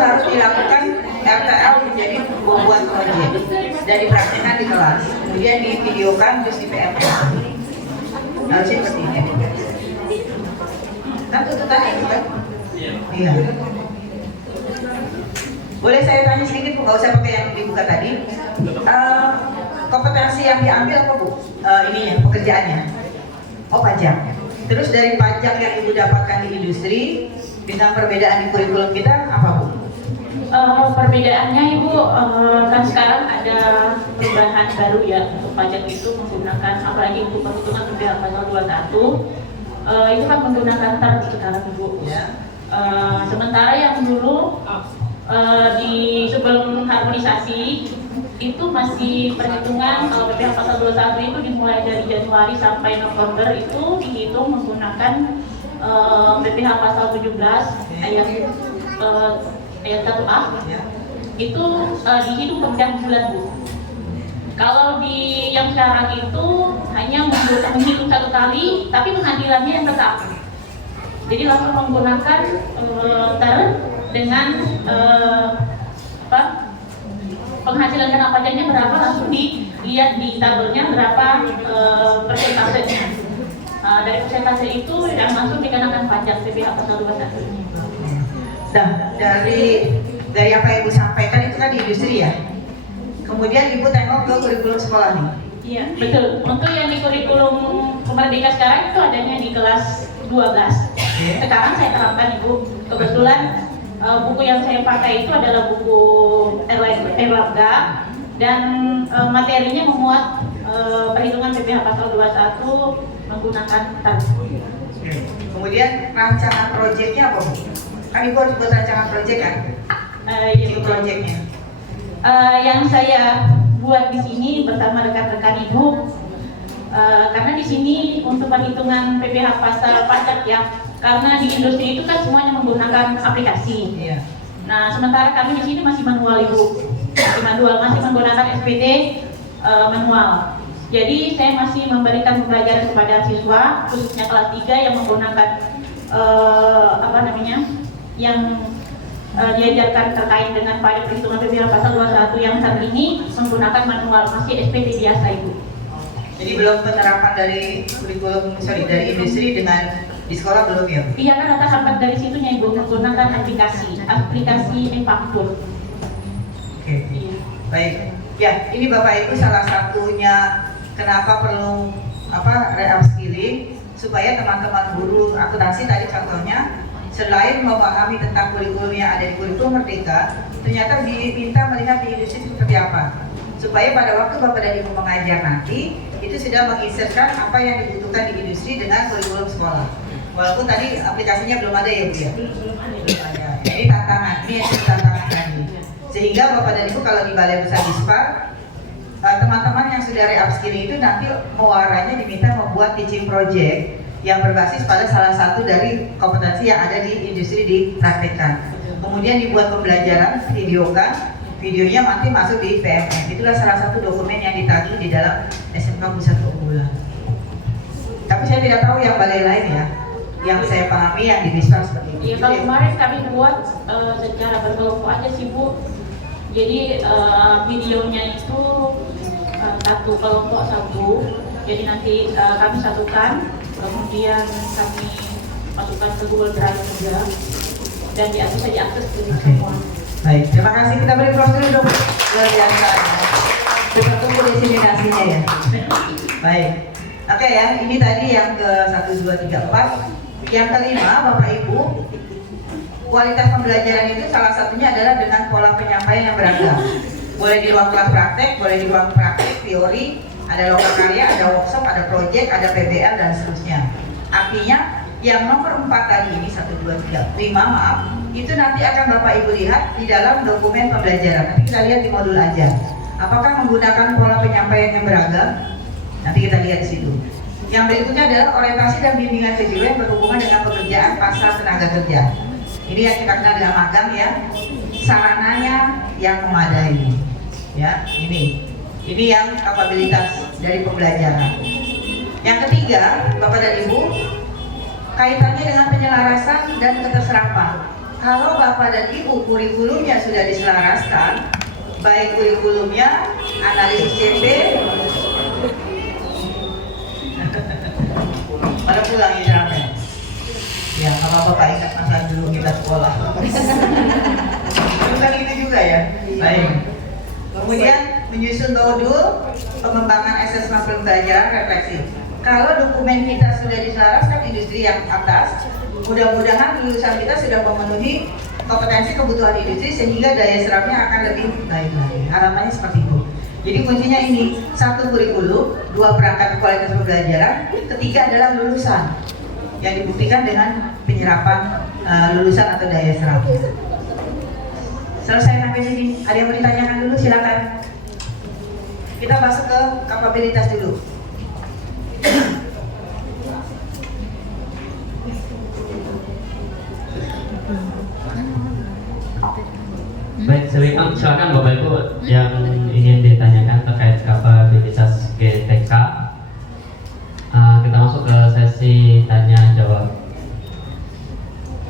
harus dilakukan RTL menjadi membuat proyek dan dipraktikkan di kelas, kemudian divideokan terus di PM. Harusnya seperti ini. Kan tuntutannya itu kan? Iya. Boleh saya tanya sedikit Bu, nggak usah pakai yang dibuka tadi. Kompetensi yang diambil apa Bu? Ininya, pekerjaannya? Oh, pajak. Terus dari pajak yang Ibu dapatkan di industri dengan perbedaan di kurikulum kita apa Bu? Perbedaannya Ibu, kan sekarang ada perubahan baru ya untuk pajak itu menggunakan, apalagi untuk perhitungan PPh pasal 21 itu kan menggunakan TAR sekarang Ibu. Ya. Sementara yang dulu di sebelum harmonisasi itu masih perhitungan kalau PPh pasal 21 itu dimulai dari Januari sampai November itu dihitung menggunakan PPh pasal 17 ayat 1A itu dihitung per bulan Bu. Kalau di yang sekarang itu hanya menghitung satu kali, tapi penghasilannya yang tetap. Jadi langsung menggunakan TAR dengan penghasilan kena pajaknya berapa, langsung dilihat di tabelnya berapa persentasenya. Dari persentase itu yang langsung dikenakan pajak PPh pasal 21 ini. Nah, dari apa yang Ibu sampaikan itu kan di industri ya. Kemudian Ibu tengok ke kurikulum sekolah nih. Iya, betul. Untuk yang di kurikulum Merdeka sekarang itu adanya di kelas 12. Sekarang saya terapkan Ibu. Kebetulan buku yang saya pakai itu adalah buku Erlangga dan materinya memuat perhitungan PPh pasal 21 menggunakan TAR. Kemudian rancangan proyeknya apa Bu? Kan Ibu harus buat rancangan proyek kan? Iya, proyeknya. Yang saya buat di sini bersama rekan-rekan Ibu, karena di sini untuk perhitungan PPh pasal pajak ya, karena di industri itu kan semuanya menggunakan aplikasi. Iya. Nah, sementara kami di sini masih manual Ibu, masih menggunakan SPT manual. Jadi saya masih memberikan pembelajaran kepada siswa, khususnya kelas 3 yang menggunakan yang diajarkan terkait dengan pajak perhitungan PPh pasal 21 yang saat ini menggunakan manual, masih SPT biasa Ibu. Jadi belum penerapan dari kurikulum dari industri dengan di sekolah belum ya? Iya kan ada hambat dari situnya Ibu, menggunakan aplikasi e-faktur. Oke. Iya. Baik. Ya, ini Bapak Ibu salah satunya kenapa perlu re-upskilling supaya teman-teman guru akuntansi tadi contohnya selain memahami tentang kurikulum yang ada di kurikulum Merdeka, ternyata diminta melihat di industri seperti apa, supaya pada waktu Bapak dan Ibu mengajar nanti itu sudah menginsertkan apa yang dibutuhkan di industri dengan kurikulum sekolah. Walaupun tadi aplikasinya belum ada ya Bu ya? Belum ada. Ini tantangan, ini tantangan tadi. Sehingga Bapak dan Ibu kalau di Balai Besar Dispar, teman-teman yang sudah re-upskilling itu nanti muaranya diminta membuat teaching project yang berbasis pada salah satu dari kompetensi yang ada di industri dipraktekkan. Kemudian dibuat pembelajaran, videonya nanti masuk di PMM. Itulah salah satu dokumen yang ditagih di dalam SMK Pusat Unggulan. Tapi saya tidak tahu yang balai lain ya. Yang saya pahami yang di Dispar seperti itu. Iya, kalau kemarin kami buat secara berkelompok aja sih Bu. Jadi videonya itu satu kelompok satu. Jadi nanti kami satukan, kemudian kami masukkan ke Google Drive juga dan bisa diakses dari semua. Baik, terima kasih. Kita beri prosedur dulu. Luar biasa. Kita tunggu diseminasinya ya. Baik. Oke ya, ini tadi yang ke 1, 2, 3, 4. Yang kelima, Bapak Ibu, kualitas pembelajaran itu salah satunya adalah dengan pola penyampaian yang beragam. Boleh di ruang kelas praktek, boleh di ruang praktek, teori, ada lokal karya, ada workshop, ada proyek, ada PBL, dan seterusnya. Artinya, yang nomor 4 tadi ini, 1, 2, 3, 5, maaf, itu nanti akan Bapak Ibu lihat di dalam dokumen pembelajaran. Nanti kita lihat di modul aja. Apakah menggunakan pola penyampaian yang beragam? Nanti kita lihat di situ. Yang berikutnya adalah orientasi dan bimbingan kejiwaan yang berhubungan dengan pekerjaan pasar tenaga kerja. Ini yang kita kenal dengan magang ya. Sarananya yang memadai. Ya, ini yang kapabilitas dari pembelajaran. Yang ketiga, Bapak dan Ibu, kaitannya dengan penyelarasan dan keterserapan. kalau Bapak dan Ibu kurikulumnya sudah diselaraskan, baik kurikulumnya, analisis CP, pada pulang istirahatnya. Ya, kalau Bapak ingat masa dulu kita sekolah. Bukan itu juga ya. Baik. Kemudian menyusun modul pengembangan asesmen pembelajaran refleksi. Kalau dokumen kita sudah diselaraskan industri yang atas, mudah-mudahan lulusan kita sudah memenuhi kompetensi kebutuhan industri sehingga daya serapnya akan lebih baik lagi. Harapannya seperti itu. Jadi kuncinya ini, 1 kurikulum, 2 perangkat kualitas pembelajaran, ketiga adalah lulusan yang dibuktikan dengan penyerapan lulusan atau daya serap. Selesai sampai sini. Ada yang mau ditanyakan dulu? Silakan. Kita masuk ke kapabilitas dulu. Baik, silakan Bapak Ibu yang ingin ditanyakan terkait kapabilitas GTK. Kita masuk ke sesi tanya jawab.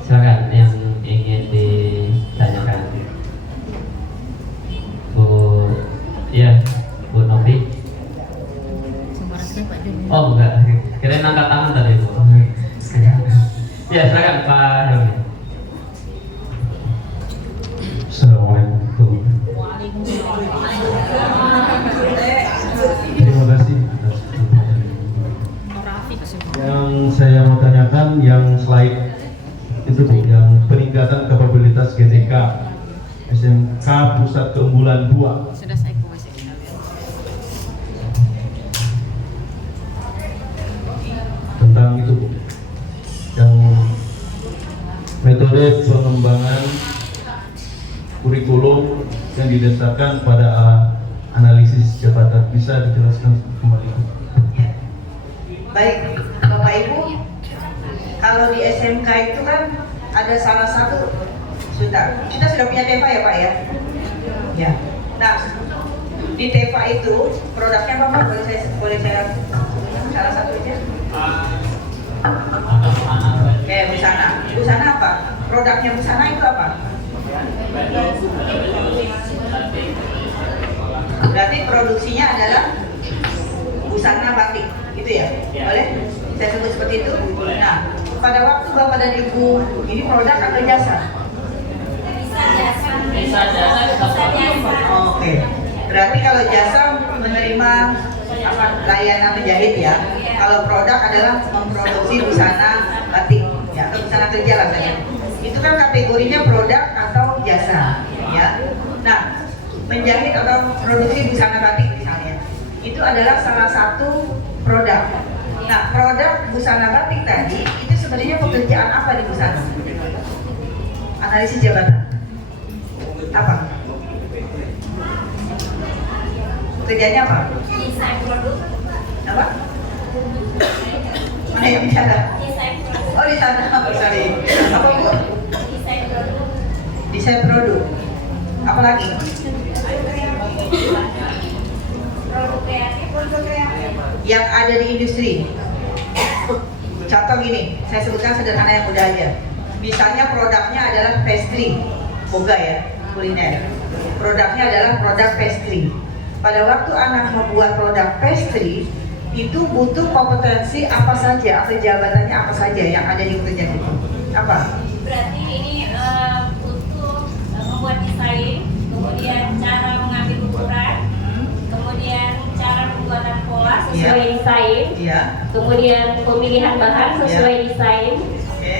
Silakan yang ingin ditanyakan. Bu Novi. Oh enggak, kirain angkat tangan tadi Bu. Ya silakan Pak Helmi. Assalamualaikum. Terima kasih. Yang saya mau tanyakan yang slide itu Bu, yang peningkatan kapabilitas GTK SMK Pusat Keunggulan 2. Sudah saya kuasai. Tentang itu Bu, yang metode pengembangan kurikulum yang didasarkan pada analisis jabatan, bisa dijelaskan kembali Bu? Ya. Baik, Bapak Ibu, kalau di SMK itu kan ada salah satu kita sudah punya TEFA ya Pak ya? Ya. Nah, di TEFA itu produknya apa Pak? Boleh saya salah satunya? Busana. Busana apa? Produknya busana itu apa? Berarti produksinya adalah busana batik, gitu ya? Boleh? Saya sebut seperti itu. Nah, pada waktu Bapak dan Ibu, ini produk atau jasa? Bisa jasa. Oke. Berarti kalau jasa menerima layanan menjahit ya. Kalau produk adalah memproduksi busana batik, ya, atau busana kerja lah saya. Itu kan kategorinya produk atau jasa, ya. Nah, menjahit atau produksi busana batik misalnya, itu adalah salah satu produk. Nah, produk busana batik tadi itu sebenarnya pekerjaan apa di busana? Analisis jabatan. Apa? Pekerjaannya apa? Desain produk. Apa? Mana yang bicara? Desain produk. Oh, di sana. Sorry. Apa Bu? Desain produk. Desain produk. Apa lagi? Produk kreatif. Yang ada di industri. Contoh gini, saya sebutkan sederhana yang mudah aja. Misalnya produknya adalah pastry, boga ya, kuliner. Produknya adalah produk pastry. Pada waktu anak membuat produk pastry, itu butuh kompetensi apa saja atau jabatannya apa saja yang ada di pekerjaan itu? Apa? Berarti ini butuh membuat desain, kemudian cara mengambil ukuran, kemudian cara pembuatan pola Sesuai desain. Iya. Kemudian pemilihan bahan sesuai desain. Oke.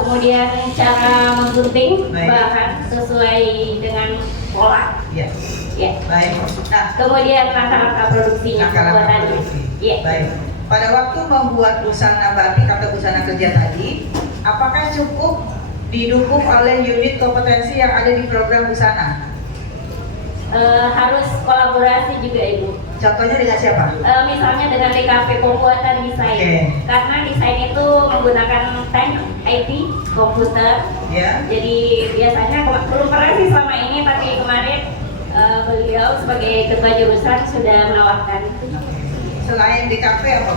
Kemudian cara menggunting Baik. bahan sesuai dengan pola. Iya. Ya. Baik. Nah, Kemudian langkah-langkah produksinya, langkah-langkah pembuatannya. produksi. Ya. Baik. Pada waktu membuat busana batik atau busana kerja tadi, apakah cukup didukung oleh unit kompetensi yang ada di program busana? Harus kolaborasi juga Ibu. Contohnya dengan siapa? Misalnya dengan DKP pembuatan desain. Oke. Karena desain itu menggunakan teknik IT, komputer. Ya. Jadi biasanya belum pernah sih selama ini, tapi kemarin beliau sebagai ketua jurusan sudah menawarkan. Selain DKP apa?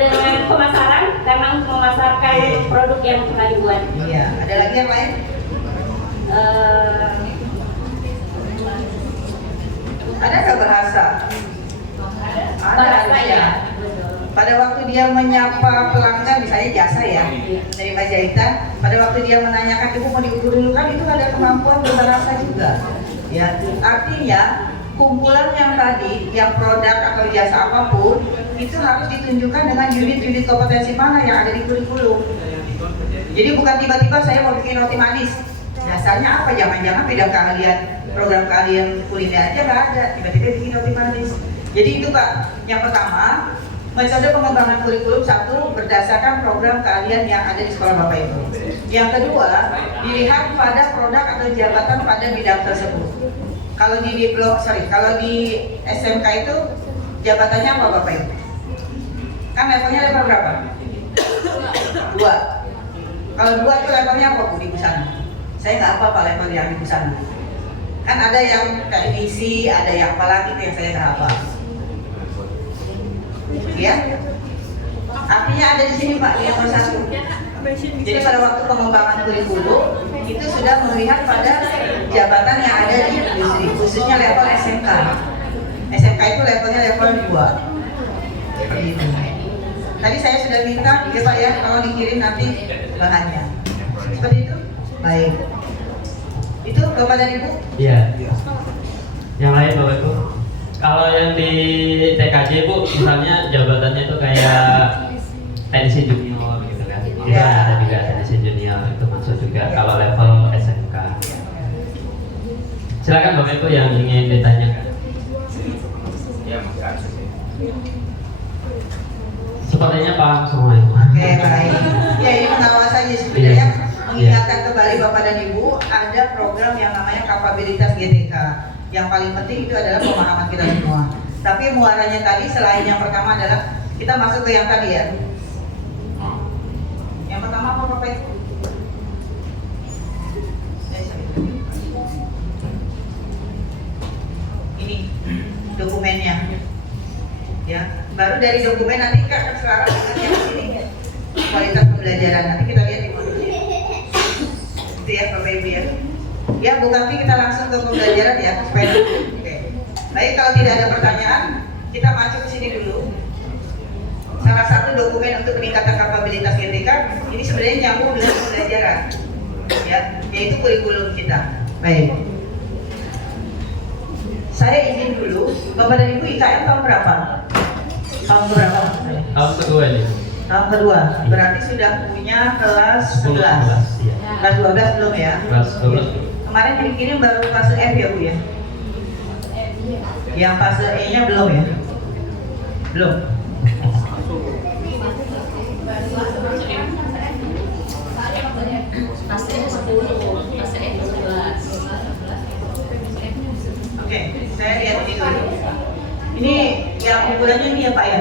dengan pemasaran, memang memasarkan produk yang telah dibuat. Iya. Ada lagi yang lain? Ada nggak bahasa? Bahasa ya. Pada waktu dia menyapa pelanggan, misalnya jasa ya, dari Panjaitan, pada waktu dia menanyakan ibu mau diukur dulu kan itu ada kemampuan berbahasa juga. Ya, artinya kumpulan yang tadi, yang produk atau jasa apapun, itu harus ditunjukkan dengan unit-unit kompetensi mana yang ada di kurikulum. Jadi bukan tiba-tiba saya mau bikin roti manis. Dasarnya apa? Jangan-jangan bidang keahlian, program keahlian kuliner aja nggak ada. Tiba-tiba bikin roti manis. Jadi itu Pak, yang pertama, metode pengembangan kurikulum satu berdasarkan program keahlian yang ada di sekolah Bapak Ibu. Yang kedua, dilihat pada produk atau jabatan pada bidang tersebut. Kalau di SMK itu jabatannya apa Bapak Ibu? Kan levelnya level berapa? 2. Kalau 2 itu levelnya apa Bu di busana? Saya nggak apa level yang di busana. Kan ada yang teknisi, ada yang apa lagi yang saya nggak apa. Ya, artinya ada di sini Pak, yang nomor 1. Jadi pada waktu pengembangan kurikulum itu sudah melihat pada jabatan yang ada di industri, khususnya level SMK. SMK itu levelnya level 2. Seperti itu. Tadi saya sudah minta, ya Pak ya, kalau dikirim nanti bahannya. Seperti itu? Baik. Itu Bapak dan Ibu? Iya. Yang lain Bapak Ibu? Kalau yang di TKJ Bu, misalnya jabatannya itu kayak teknisi junior gitu kan. Itu ada juga teknisi junior, itu masuk juga kalau level SMK. Silakan Bapak Ibu yang ingin ditanyakan. Sepertinya paham semua Ibu. Oke, baik. Ya, ini pengawasan aja sebenarnya. Mengingatkan kembali Bapak dan Ibu, ada program yang namanya kapabilitas GTK. Yang paling penting itu adalah pemahaman kita semua. Tapi muaranya tadi selain yang pertama adalah kita masuk ke yang tadi ya. Yang pertama apa Bapak Ibu? Ini dokumennya. Ya, baru dari dokumen nanti kita akan sekarang dengan yang sini kualitas pembelajaran. Nanti kita lihat di modulnya. Itu ya Bapak Ibu ya. Ya, Bu Kanti kita langsung ke pembelajaran ya, supaya oke. Baik, kalau tidak ada pertanyaan, kita maju ke sini dulu. Salah satu dokumen untuk peningkatan kapabilitas GTK ini sebenarnya nyambung dengan pembelajaran, ya, yaitu kurikulum kita. Baik. Saya izin dulu, Bapak dan Ibu IKM tahun berapa? Tahun berapa? Tahun kedua ini. Tahun kedua, berarti sudah punya kelas 11. Iya. Kelas 12 belum ya? Kelas 12. Kemarin dikirim baru fase F ya Bu ya? Yang fase E-nya belum ya? Belum? Oke, saya lihat ini dulu. Ini yang ukurannya ini ya Pak ya?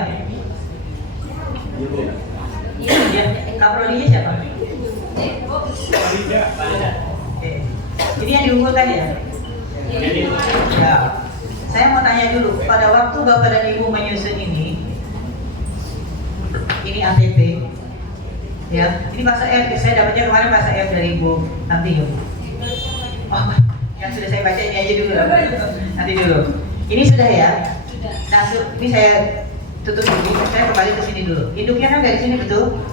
Ya, kaprodinya siapa? Oke. Ini yang diunggulkan ya? Ya. Saya mau tanya dulu, pada waktu Bapak dan Ibu menyusun ini ATP, ya, ini bahasa F, saya dapatnya kemarin bahasa F dari Ibu nanti ya. Oh, yang sudah saya baca ini aja dulu, nanti dulu. Ini sudah ya? Nah, ini saya tutup dulu, saya kembali ke sini dulu. Induknya kan dari sini betul?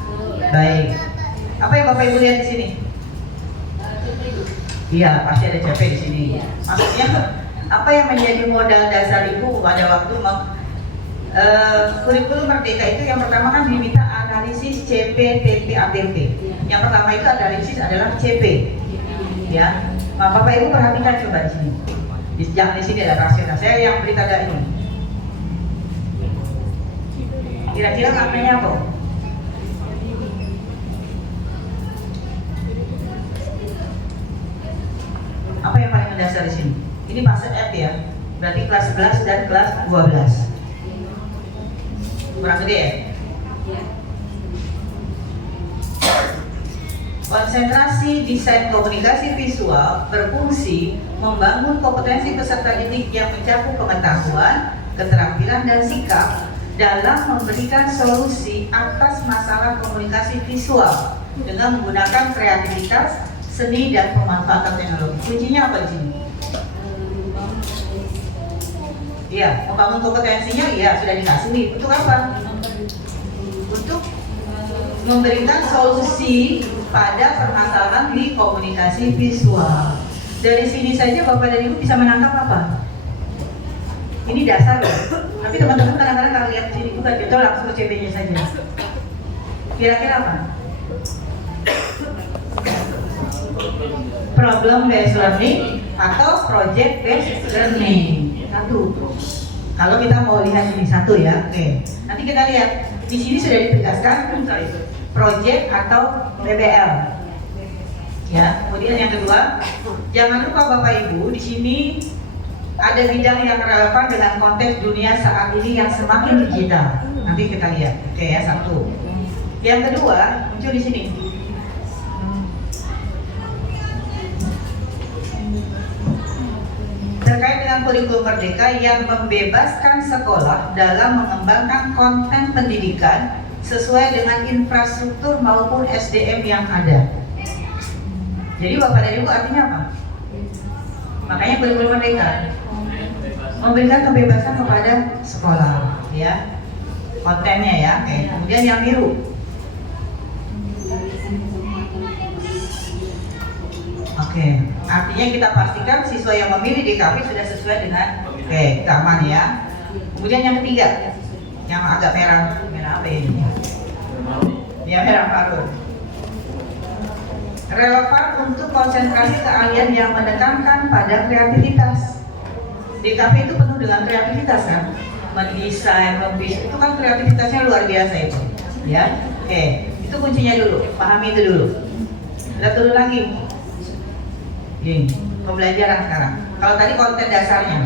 Baik. Apa yang Bapak Ibu lihat di sini? Iya, pasti ada CP di sini. Maksudnya apa yang menjadi modal dasar Ibu pada waktu kurikulum Merdeka itu yang pertama kan diminta analisis CP, TP, ATP. Yang pertama itu analisis adalah CP. Ya, nah, Bapak Ibu perhatikan coba di sini. Jangan di sini ada rasional. Saya yang beri tanda ini. Kira-kira maknanya apa? Apa yang paling mendasar di sini? Ini fase F ya, berarti kelas 11 dan kelas 12. Kurang gede ya? Konsentrasi desain komunikasi visual berfungsi membangun kompetensi peserta didik yang mencakup pengetahuan, keterampilan dan sikap dalam memberikan solusi atas masalah komunikasi visual dengan menggunakan kreativitas, seni, dan pemanfaatan teknologi. Kuncinya apa di sini? Iya, membangun kompetensinya, iya sudah dikasih nih. Untuk apa? Untuk memberikan solusi pada permasalahan di komunikasi visual. Dari sini saja Bapak dan Ibu bisa menangkap apa? Ini dasar loh. Tapi teman-teman kadang-kadang kalau lihat sini bukan gitu langsung ke CB-nya saja. Kira-kira apa? Problem based learning atau project based learning. Satu. Kalau kita mau lihat ini satu ya, oke. Nanti kita lihat di sini sudah ditegaskan project atau PBL. Ya, kemudian yang kedua, jangan lupa Bapak Ibu di sini ada bidang yang relevan dengan konteks dunia saat ini yang semakin digital. Nanti kita lihat, oke ya satu. Yang kedua muncul di sini. Terkait dengan kurikulum merdeka yang membebaskan sekolah dalam mengembangkan konten pendidikan sesuai dengan infrastruktur maupun SDM yang ada. Jadi Bapak dan Ibu artinya apa? Makanya kurikulum merdeka memberikan kebebasan kepada sekolah, ya kontennya ya. Oke. Kemudian yang biru, oke. Artinya kita pastikan siswa yang memilih DKV sudah sesuai dengan keamanan ya. Kemudian yang ketiga, yang agak merah apa ini? Ya merah marun. Relevan untuk konsentrasi keahlian yang menekankan pada kreativitas. DKV itu penuh dengan kreativitas kan, mendesain, membis, itu kan kreativitasnya luar biasa itu, ya. Oke, itu kuncinya dulu, pahami itu dulu. Lihat dulu lagi, ini pembelajaran sekarang. Kalau tadi konten dasarnya,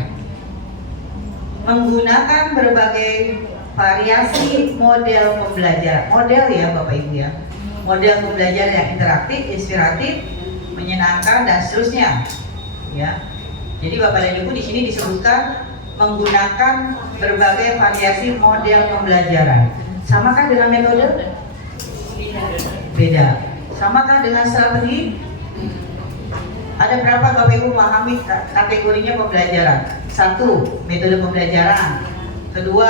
menggunakan berbagai variasi model pembelajaran, model ya Bapak Ibu ya, model pembelajaran yang interaktif, inspiratif, menyenangkan dan seterusnya, ya. Jadi Bapak dan Ibu di sini disebutkan menggunakan berbagai variasi model pembelajaran. Samakah dengan metode? Beda. Samakah dengan strategi? Ada berapa Bapak Ibu memahami kategorinya pembelajaran? Satu, metode pembelajaran. Kedua,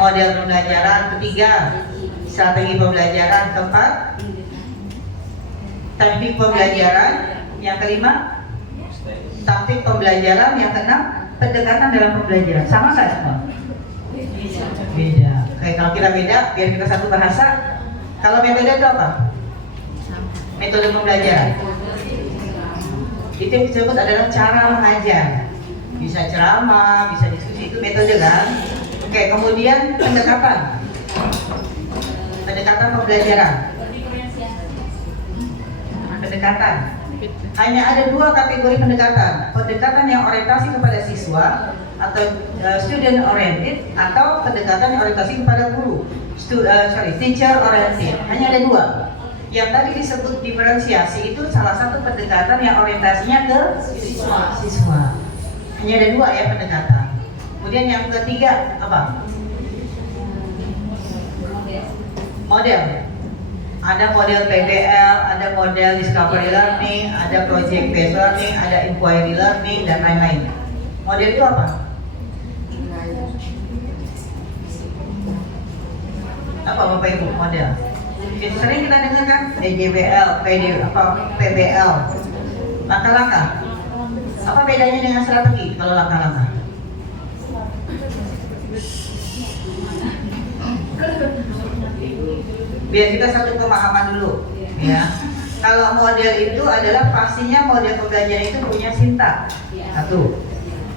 model pembelajaran. Ketiga, strategi pembelajaran. Keempat, teknik pembelajaran. Yang kelima, taktik pembelajaran. Yang keenam, pendekatan dalam pembelajaran. Sama nggak semua? Beda. Oke, kalau kita beda, biar kita satu bahasa. Kalau metode itu apa? Metode pembelajaran. Itu yang disebut adalah cara mengajar. Bisa ceramah, bisa diskusi, itu metode kan? Oke, kemudian pendekatan. Pendekatan pembelajaran. Pendekatan. Hanya ada dua kategori pendekatan. Pendekatan yang orientasi kepada siswa atau student oriented, atau pendekatan yang orientasi kepada guru. Teacher oriented. Hanya ada dua. Yang tadi disebut diferensiasi itu salah satu pendekatan yang orientasinya ke siswa. Hanya ada dua ya pendekatan. Kemudian yang ketiga apa? Model. Ada model PBL, ada model discovery learning, ada project based learning, ada inquiry learning, dan lain-lain. Model itu apa? Apa Bapak Ibu model? Sering kita dengar kan PJBL, PBL, langkah-langkah. Apa bedanya dengan strategi kalau langkah-langkah? Biar kita satu pemahaman dulu, ya. Kalau model itu adalah pastinya model pembelajaran itu punya sintak. Satu.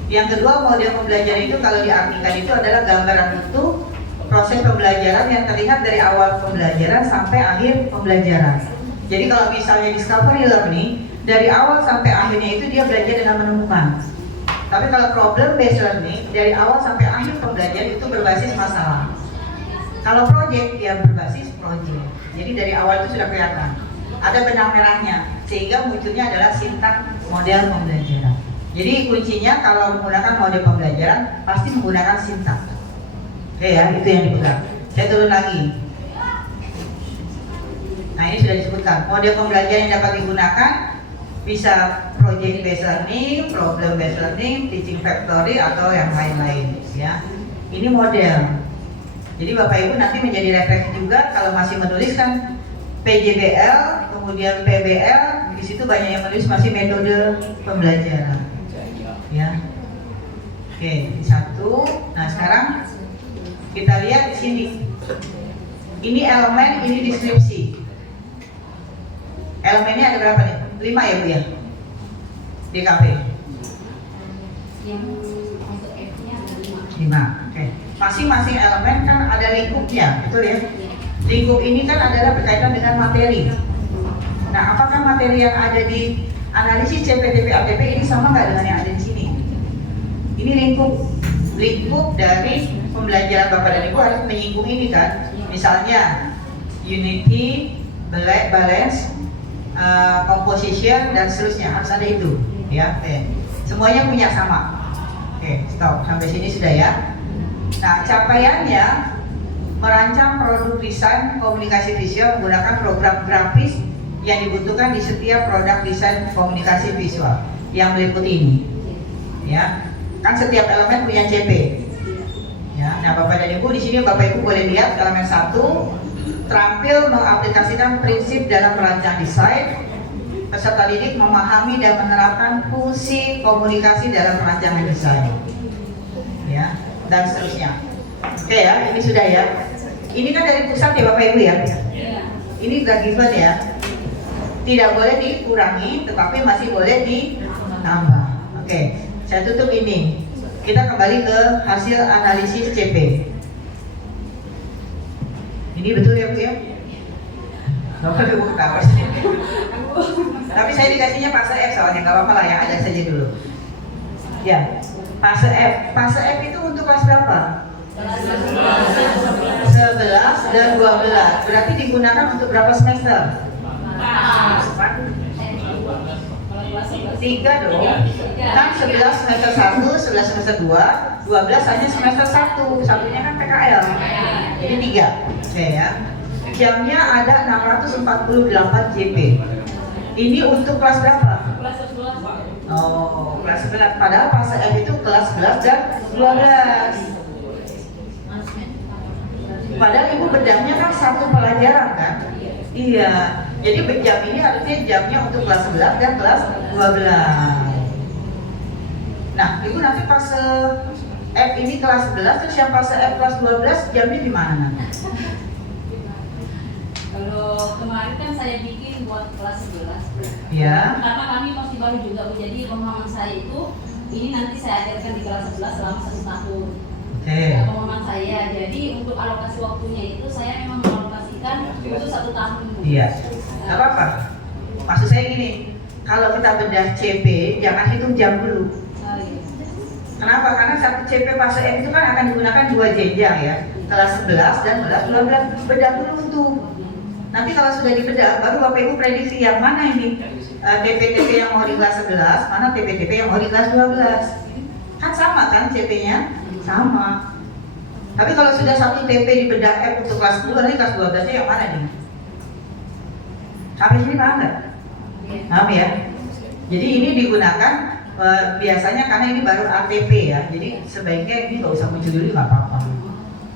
Yang kedua, model pembelajaran itu kalau diartikan itu adalah gambaran bentuk proses pembelajaran yang terlihat dari awal pembelajaran sampai akhir pembelajaran. Jadi kalau misalnya discovery learning, dari awal sampai akhirnya itu dia belajar dengan menemukan. Tapi kalau problem based learning, dari awal sampai akhir pembelajaran itu berbasis masalah. Kalau project, dia berbasis project. Jadi dari awal itu sudah kelihatan. Ada benang merahnya, sehingga munculnya adalah sintak model pembelajaran. Jadi kuncinya kalau menggunakan model pembelajaran, pasti menggunakan sintak. Oke ya, itu yang dipegang. Saya turun lagi. Nah ini sudah disebutkan, model pembelajaran yang dapat digunakan bisa project based learning, problem based learning, teaching factory atau yang lain-lain ya. Ini model. Jadi Bapak Ibu nanti menjadi referensi juga kalau masih menuliskan PJBL, kemudian PBL, di situ banyak yang menulis masih metode pembelajaran. Ya. Oke, satu. Nah sekarang kita lihat di sini. Ini elemen, ini deskripsi. Elemennya ada berapa nih? 5 ya Bu ya? DKP. Yang untuk F-nya ada 5. 5. Oke. Masing-masing elemen kan ada lingkupnya, betul ya? Lingkup ini kan adalah berkaitan dengan materi. Nah, apakah materi yang ada di analisis CPTP ATP ini sama nggak dengan yang ada di sini? Ini lingkup dari pembelajaran Bapak dan Ibu harus menyinggung ini kan? Misalnya unity, balance, composition dan seterusnya harus ada itu, ya. Semuanya punya sama. Oke, stop sampai sini sudah ya. Nah, capaiannya merancang produk desain komunikasi visual menggunakan program grafis yang dibutuhkan di setiap produk desain komunikasi visual yang meliputi ini, ya. Kan setiap elemen punya CP. Ya, nah Bapak dan Ibu di sini Bapak Ibu boleh lihat elemen 1 terampil mengaplikasikan prinsip dalam merancang desain. Peserta didik memahami dan menerapkan fungsi komunikasi dalam perancangan desain, ya, dan seterusnya. Oke ya, ini sudah ya. Ini kan dari pusat ya Bapak Ibu ya. Ini udah given ya. Tidak boleh dikurangi, tetapi masih boleh ditambah. Oke, saya tutup ini. Kita kembali ke hasil analisis CP. Ini betul ya Bu ya? Bapak Ibu ketawa sih. Tapi saya dikasihnya fase F soalnya, nggak apa-apa lah, yang ada saja dulu. Ya, fase F. Fase F itu untuk kelas berapa? 11 dan 12. Berarti digunakan untuk berapa semester? 3 dong. Kan 11 semester 1, 11 semester 2, 12 hanya semester 1. Satunya kan PKL. Jadi 3. Oke ya. Jamnya ada 648 JP. Ini untuk kelas berapa? Kelas 11. Oh, kelas 11. Padahal fase F itu kelas 11 dan 12. Padahal Ibu bedahnya kan satu pelajaran kan? Iya. Jadi jam ini harusnya jamnya untuk kelas 11 dan kelas 12. Nah, Ibu nanti fase F ini kelas 11, terus yang fase F kelas 12 jamnya di mana? Kalau kemarin kan saya bikin buat kelas 11. Ya. Karena kami masih baru juga Bu, jadi pemahaman saya itu ini nanti saya ajarkan di kelas 11 selama 1 tahun. Oke. Pemahaman saya. Jadi untuk alokasi waktunya itu saya memang mengalokasikan untuk 1 tahun. Iya. Gak apa-apa. Maksud saya gini, kalau kita bedah CP jangan hitung jam dulu. Oh, iya. Kenapa? Karena satu CP fase F itu kan akan digunakan 2 jenjang ya, kelas 11 dan kelas 12. Bedah dulu tuh. Nanti kalau sudah dibedah, baru Bapak Ibu prediksi yang mana ini TP-TP yang mau di kelas 11, mana TP-TP yang mau di kelas 12. Kan sama kan CP-nya? Sama. Tapi kalau sudah satu TP dibedah F untuk kelas 10, nanti kelas 12-nya yang mana nih? Sampai sini paham nggak? Paham ya? Jadi ini digunakan biasanya karena ini baru ATP ya, jadi sebaiknya ini nggak usah muncul dulu, nggak apa-apa.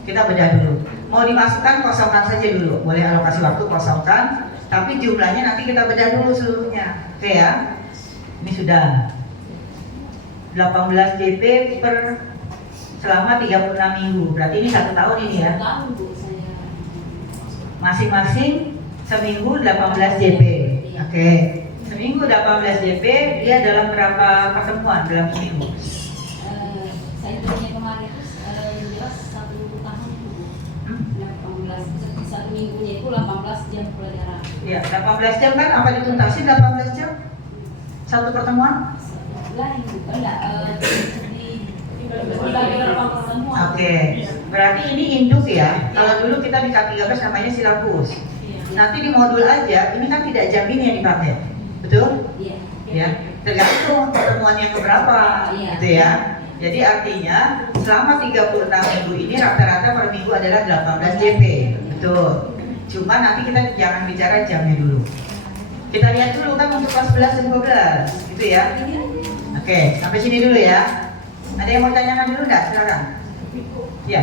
Kita bedah dulu. Mau dimasukkan kosongkan saja dulu, boleh alokasi waktu kosongkan, tapi jumlahnya nanti kita bedah dulu seluruhnya. Oke ya? Ini sudah 18 JP per selama 36 minggu. Berarti ini 1 tahun ini ya. Tahun Bu saya. Masing-masing seminggu 18 JP. Oke. Seminggu 18 JP, dia dalam berapa pertemuan dalam seminggu? Saya punya kemarin itu yang jelas 1 tahun itu Bu. 18, 1 minggunya itu 18 jam pelajaran. Ya, 18 jam kan apa dituntasin 18 jam? Satu pertemuan? Lain Bu, enggak dibagi berapa pertemuan. Oke. Berarti ini induk ya. Kalau dulu kita di K13 namanya silabus. Nanti di modul aja, ini kan tidak jamin yang dipakai. Betul? Iya. Ya, tergantung pertemuan yang keberapa, Iya. gitu ya. Jadi artinya selama 36 minggu ini rata-rata per minggu adalah 18 JP. Betul. Cuma nanti kita jangan bicara jamnya dulu. Kita lihat dulu kan untuk kelas 11 dan 12 gitu ya. Oke, sampai sini dulu ya. Ada yang mau tanyakan dulu nggak? Silakan. Ya.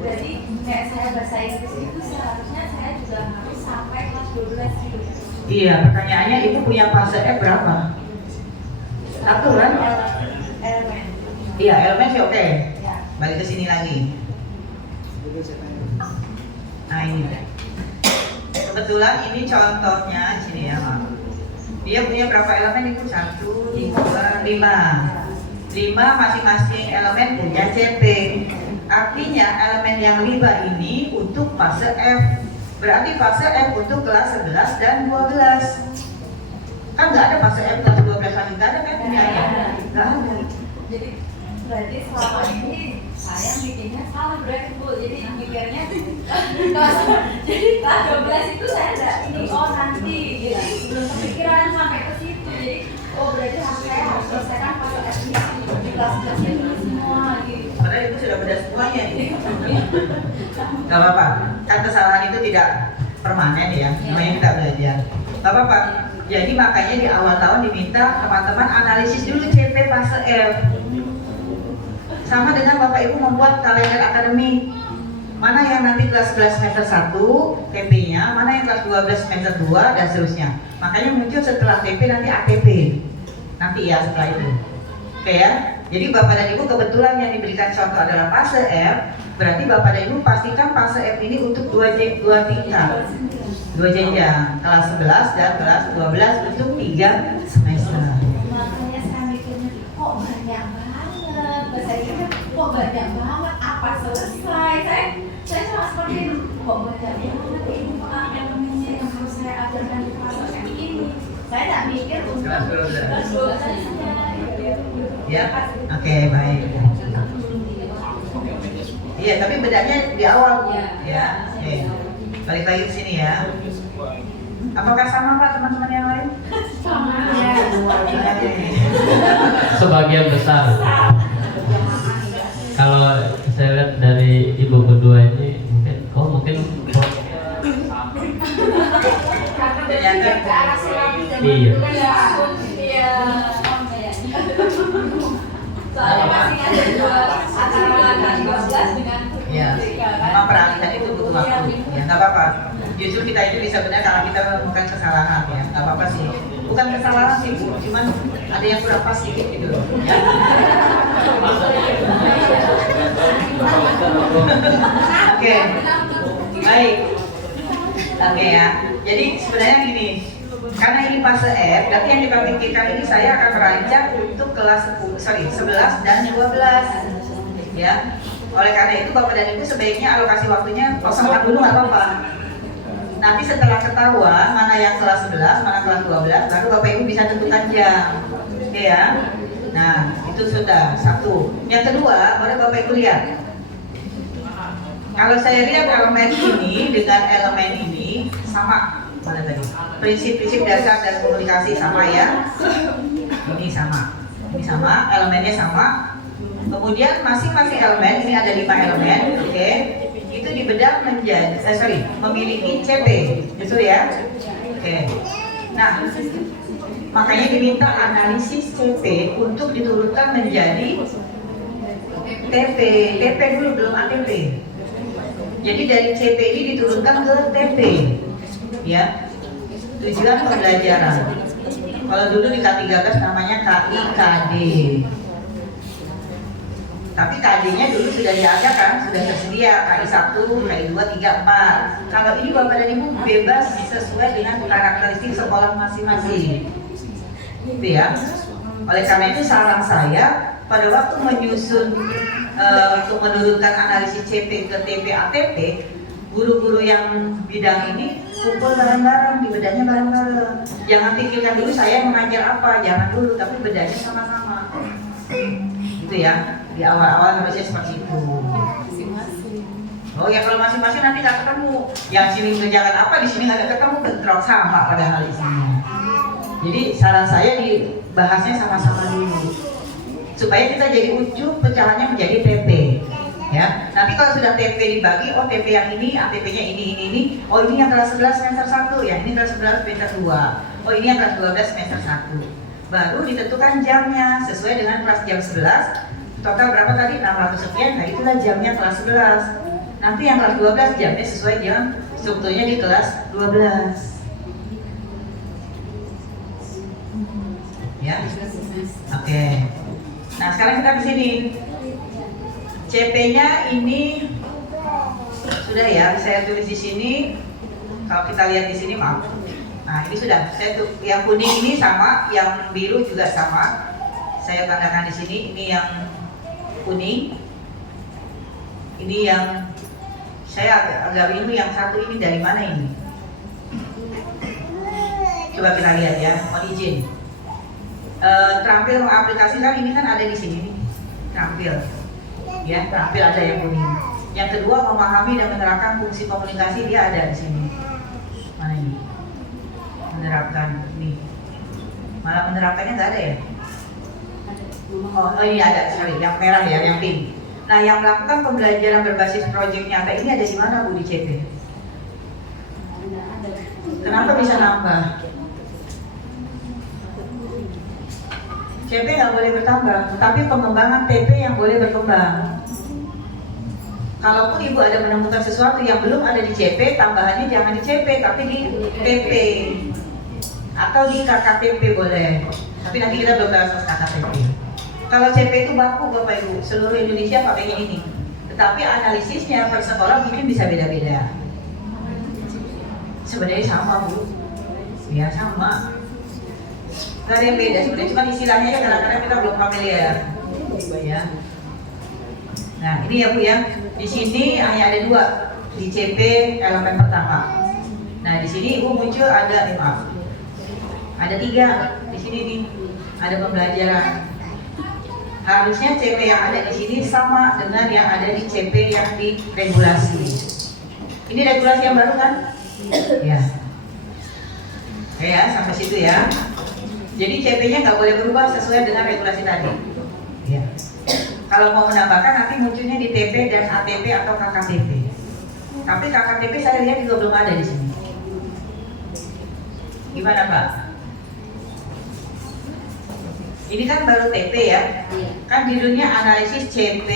Jadi kayak saya bahasa Inggris itu seharusnya saya juga harus sampai kelas 12 gitu. Iya, pertanyaannya ibu punya fase F berapa? Satu kan? Elemen. Iya, elemen sih oke. Ya. Balik ke sini lagi. Nah ini. Kebetulan ini contohnya di sini ya, Mak. Dia punya berapa elemen itu? 1, 2, 5. 5 masing-masing elemen punya CP. Artinya elemen yang 5 ini untuk fase F. Berarti fase F untuk kelas 11 dan 12. Kan nggak ada fase F kelas 12 lagi, nggak ada kan? Ini ada. Nggak ada. Jadi berarti selama ini saya bikinnya salah berarti Bu. Jadi mikirnya kelas jadi kelas 12 itu saya ada ini nanti. Jadi belum kepikiran sampai ke situ. Jadi berarti saya harus selesaikan fase F di kelas 11 ini semua gitu. Padahal itu sudah beda semuanya ini. Gak apa-apa, kan kesalahan itu tidak permanen ya, namanya kita belajar. Gak apa-apa, jadi makanya di awal tahun diminta teman-teman analisis dulu CP fase F. Sama dengan Bapak Ibu membuat kalender akademik. Mana yang nanti kelas 11 semester 1 TP-nya, mana yang kelas 12 semester 2 dan seterusnya. Makanya muncul setelah TP nanti ATP. Nanti ya setelah itu. Oke ya. Jadi Bapak dan Ibu kebetulan yang diberikan contoh adalah fase F. Berarti Bapak dan Ibu pastikan fase F ini untuk 2 tingkat. 2 jenjang, kelas 11 dan kelas 12 untuk 3 semester. Makanya saya mikirnya kok banyak banget bahasa Inggris, kok banyak banget apa selesai. Saya cuma seperti itu, kok banyak banget ini elemennya yang harus saya ajarkan di kelas ini. Saya tak mikir untuk Kelas 12. kelas 12 Ya, oke, baik. Iya, tapi bedanya di awal, ya. Oke. Balik lagi ke sini ya. Apakah sama Pak teman-teman yang lain? sama Oke. Sebagian besar. Kalau saya lihat dari ibu berdua ini mungkin Ternyata iya. Soalnya masih ada dua antara 12 dengan ya, memang peralihan itu butuh waktu. Ya, nggak apa-apa. Justru kita itu bisa benar kalau kita melakukan kesalahan ya, nggak apa-apa sih. Bukan kesalahan sih, Bu, cuman ada yang kurang pas sedikit gitu loh. Ya. Oke, baik. Oke ya. Jadi sebenarnya gini, karena ini fase F, berarti yang dipikirkan ini saya akan merancang untuk kelas 11 dan 12 ya. Oleh karena itu Bapak dan Ibu sebaiknya alokasi waktunya kosongkan dulu nggak apa-apa. Nanti setelah ketahuan mana yang kelas 11, mana kelas 12, baru Bapak Ibu bisa tentukan jam. Oke ya. Nah, itu sudah satu. Yang kedua, baru Bapak Ibu lihat. Kalau saya lihat elemen ini dengan elemen ini sama. Mana tadi? Prinsip-prinsip dasar dan komunikasi sama ya. Ini sama. Ini sama, elemennya sama. Kemudian masing-masing elemen, ini ada 5 elemen, oke. Itu dibedah menjadi, memiliki CP, gitu ya. Oke. Nah, makanya diminta analisis CP untuk diturunkan menjadi TP. TP dulu, belum ATP. Jadi dari CP ini diturunkan ke TP, ya. Tujuan pembelajaran. Kalau dulu di K13 namanya KIKD. Tapi KD-nya dulu sudah diadakan, sudah tersedia KI1, KI2, 3, 4. Kalau ini Bapak dan Ibu bebas sesuai dengan karakteristik sekolah masing-masing. Gitu ya. Oleh karena itu saran saya pada waktu menyusun untuk menurunkan analisis CP ke TP ATP, guru-guru yang bidang ini kumpul bareng-bareng, di bedanya bareng-bareng. Jangan pikirkan dulu saya mengajar apa, jangan dulu, tapi bedanya sama-sama. Gitu ya. Di awal-awal harusnya seperti itu. Oh ya, kalau masing-masing nanti nggak ketemu. Yang sini mengerjakan apa, di sini nggak ketemu, bentrok sama padahal di sini. Jadi saran saya dibahasnya sama-sama dulu supaya kita jadi ujung pecahannya menjadi TP. Ya, nanti kalau sudah TP dibagi, oh TP yang ini, ATP-nya ini, oh ini yang kelas 11 semester 1, ya ini kelas 11 semester 2, oh ini yang kelas 12 semester 1. Baru ditentukan jamnya sesuai dengan kelas jam 11. Total berapa tadi? 600 sekian, nah itulah jamnya kelas 11. Nanti yang kelas 12 jamnya sesuai jam strukturnya di kelas 12. Ya, oke. Nah sekarang kita di sini. CP-nya ini sudah ya, saya tulis di sini. Kalau kita lihat di sini, maaf. Nah ini sudah. Saya tuh yang kuning ini sama, yang biru juga sama. Saya tandakan di sini. Ini yang kuning. Ini yang saya agak bingung. Yang satu ini dari mana ini? Coba kita lihat ya. Mohon izin. Terampil mengaplikasikan ini kan ada di sini nih. Terampil. Ya, terampil ada yang kuning. Yang kedua, memahami dan menerapkan fungsi komunikasi, dia ada di sini. Mana ini? Menerapkan ini. Malah menerapkannya nggak ada ya? Oh iya ada, sorry, yang merah ya, yang pink. Nah, yang melakukan pembelajaran berbasis proyek nyata ini ada di mana Bu di CP? Kenapa bisa nambah? CP nggak boleh bertambah, tapi pengembangan TP yang boleh berkembang. Kalaupun Ibu ada menemukan sesuatu yang belum ada di CP, tambahannya jangan di CP, tapi di TP atau di KKTP boleh. Tapi nanti kita belum bahas KKTP. Kalau CP itu baku Bapak Ibu, seluruh Indonesia pakainya ini. Tetapi analisisnya per sekolah mungkin bisa beda-beda. Sebenarnya sama Bu, ya sama. Gak ada yang beda sebenarnya, cuma istilahnya ya kadang-kadang kita belum familiar. Ya. Nah ini ya Bu ya, di sini hanya ada 2 di CP elemen pertama. Nah di sini Ibu muncul ada maaf, ada 3 di sini nih, ada pembelajaran. Harusnya CP yang ada di sini sama dengan yang ada di CP yang di regulasi. Ini regulasi yang baru kan? Ya. Oke ya, sampai situ ya. Jadi CP-nya nggak boleh berubah sesuai dengan regulasi tadi. Ya. Kalau mau menambahkan nanti munculnya di TP dan ATP atau KKTP. Tapi KKTP saya lihat juga belum ada di sini. Gimana Pak? Ini kan baru TP ya. Kan judulnya analisis CP,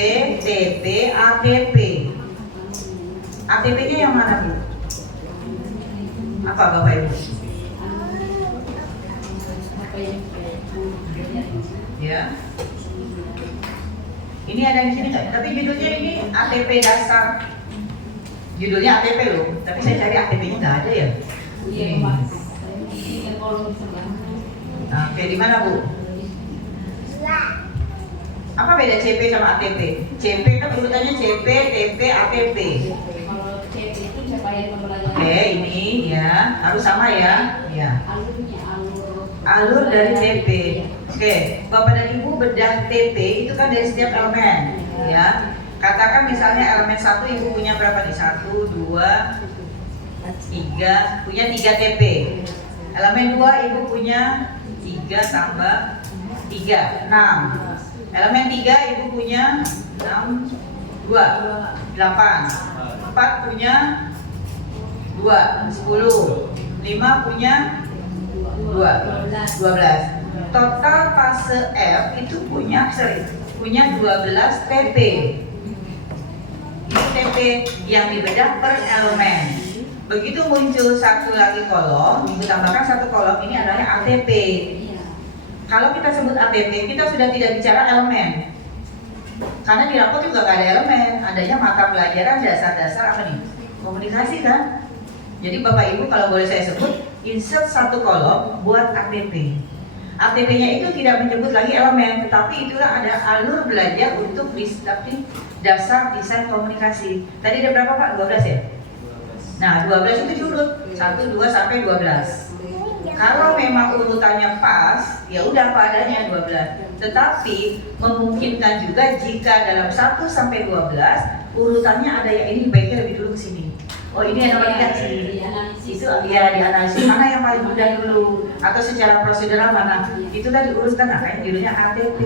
TP, ATP. ATP-nya yang mana Bu? Apa Bapak Ibu? Ya. Ini ada di sini nggak? Tapi judulnya ini ATP dasar. Judulnya ATP loh. Tapi saya cari ATP-nya nggak ada ya. Iya, Pak. Di kolom sebelah. Oke, di mana Bu? Apa beda CP sama ATP? CP kan urutannya CP, TP, ATP. Kalau CP itu capaian pembelajaran. Oke, ini ya harus sama ya. Ya. Alurnya Alur dari TP. Oke, Bapak dan Ibu bedah TP itu kan dari setiap elemen, ya. Katakan misalnya elemen 1 Ibu punya berapa nih? 1, 2, 3, punya 3 TP. Elemen 2 Ibu punya 3 tambah 3, 6. Elemen 3 Ibu punya 6, 2, 8. 4 punya 2, 10. 5 punya 12. Total fase F itu punya 12 TP. Itu TP yang dibedah per elemen. Begitu muncul satu lagi kolom, Ibu tambahkan satu kolom, ini adalah ATP. Kalau kita sebut ATP, kita sudah tidak bicara elemen. Karena di rapot juga nggak ada elemen, adanya mata pelajaran dasar-dasar apa nih? Komunikasi kan? Jadi Bapak Ibu kalau boleh saya sebut, insert satu kolom buat ATP. ATP-nya itu tidak menyebut lagi elemen, tetapi itulah ada alur belajar untuk dasar desain komunikasi. Tadi ada berapa Pak? 12 ya? Nah 12 itu diurut 1, 2 sampai 12. Kalau memang urutannya pas, ya udah apa adanya 12. Tetapi memungkinkan juga jika dalam 1 sampai 12 urutannya ada yang ini baiknya lebih dulu ke sini. Oh ini yang nomor 3 sini. itu ya dianalisis mana yang paling mudah dulu atau secara prosedural mana itu tadi diuruskan apa yang judulnya ATP,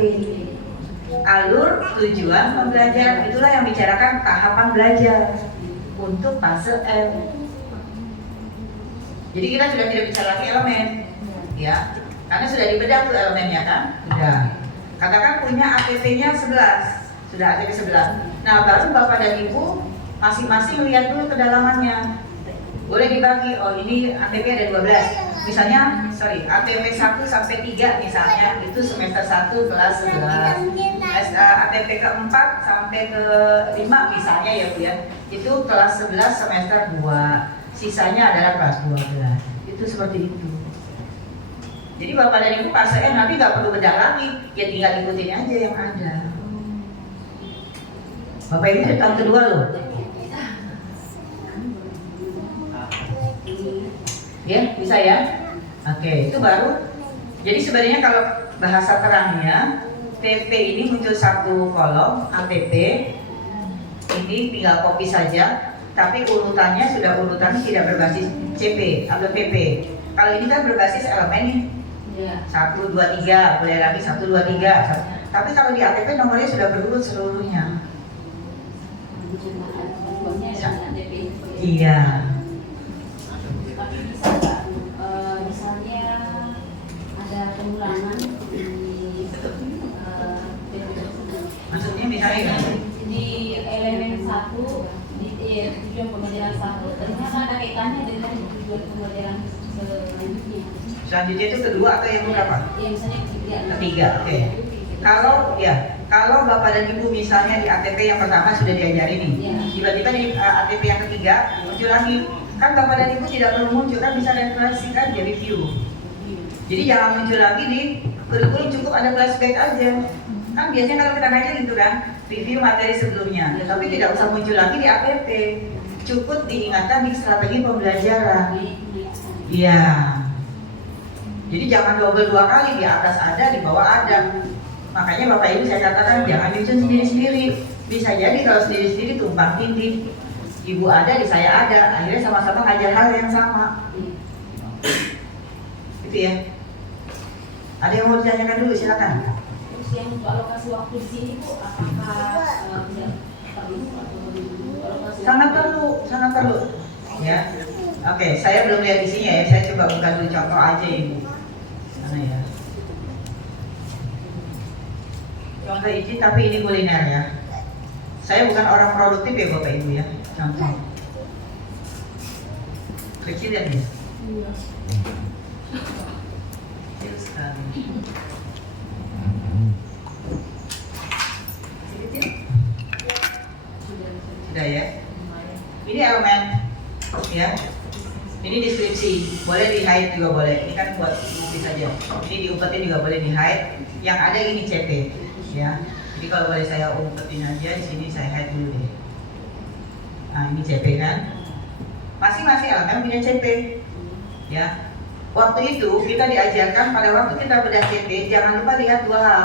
alur tujuan pembelajaran. Itulah yang bicarakan tahapan belajar untuk fase M. Jadi kita sudah tidak bicara lagi elemen ya, karena sudah dibedah tuh elemennya kan, sudah. Katakan punya ATP-nya 11, sudah ATP 11. Nah baru Bapak dan Ibu masing-masing lihat dulu kedalamannya. Boleh dibagi, oh ini ATP ada 12. Misalnya, ATP 1 sampai 3 misalnya, itu semester 1 kelas 11. ATP ke-4 sampai ke-5 misalnya ya Bu ya, itu kelas 11 semester 2. Sisanya adalah kelas 12. Itu seperti itu. Jadi Bapak dan Ibu fase M nanti nggak perlu bedah lagi, ya tinggal ikutin aja yang ada. Bapak Ibu tahun kedua loh. Ya, bisa ya? Oke, itu baru. Jadi sebenarnya kalau bahasa terangnya, TP ini muncul satu kolom, ATP. Ini tinggal copy saja, tapi urutannya sudah urutannya tidak berbasis CP atau TP. Kalau ini kan berbasis elemen nih. 1, 2, 3, boleh lagi 1, 2, 3. Tapi kalau di ATP nomornya sudah berurut seluruhnya. Iya. Tapi bisa nggak, misalnya ada pengulangan di Maksudnya misalnya di elemen 1 di tujuan pembelajaran 1 ternyata ada kaitannya dengan tujuan pembelajaran selanjutnya. selanjutnya itu kedua atau yang berapa? Ya misalnya Ketiga, oke. Kalau Bapak dan Ibu misalnya di ATP yang pertama sudah diajari nih, tiba-tiba di ATP yang ketiga muncul lagi, kan Bapak dan Ibu tidak perlu muncul, kan bisa referensikan di review. Jadi jangan muncul lagi di kurikulum, cukup ada flashback aja. Kan biasanya kalau kita ngajar gitu kan, review materi sebelumnya, tapi tidak usah muncul lagi di ATP, cukup diingatkan di strategi pembelajaran. Iya. Jadi jangan double 2 kali, di atas ada, di bawah ada. Makanya Bapak Ibu saya katakan jangan nyusun sendiri-sendiri. Bisa jadi kalau sendiri-sendiri tumpang tindih. Ibu ada, di saya ada, akhirnya sama-sama ngajar hal yang sama. Gitu ya. Ada yang mau ditanyakan dulu, silakan. Terus yang untuk alokasi waktu di sini Bu, apakah tidak perlu atau alokasi? Sangat perlu. Ya. Oke, saya belum lihat isinya ya. Saya coba buka dulu contoh aja Ibu. Mana ya? Contoh izin tapi ini kuliner ya. Saya bukan orang produktif ya Bapak Ibu ya. Contoh. Kecil ya nih. Kecil sekali. Sudah ya. Ini elemen ya. Ini deskripsi, boleh di hide juga boleh. Ini kan buat nulis saja. Ini diumpetin juga boleh di hide. Yang ada ini CP, ya. Jadi kalau boleh saya umpetin aja di sini saya hide dulu deh. Nah ini CP kan. Masing-masing elemen punya CP, ya. Waktu itu kita diajarkan pada waktu kita bedah CP, jangan lupa lihat 2 hal,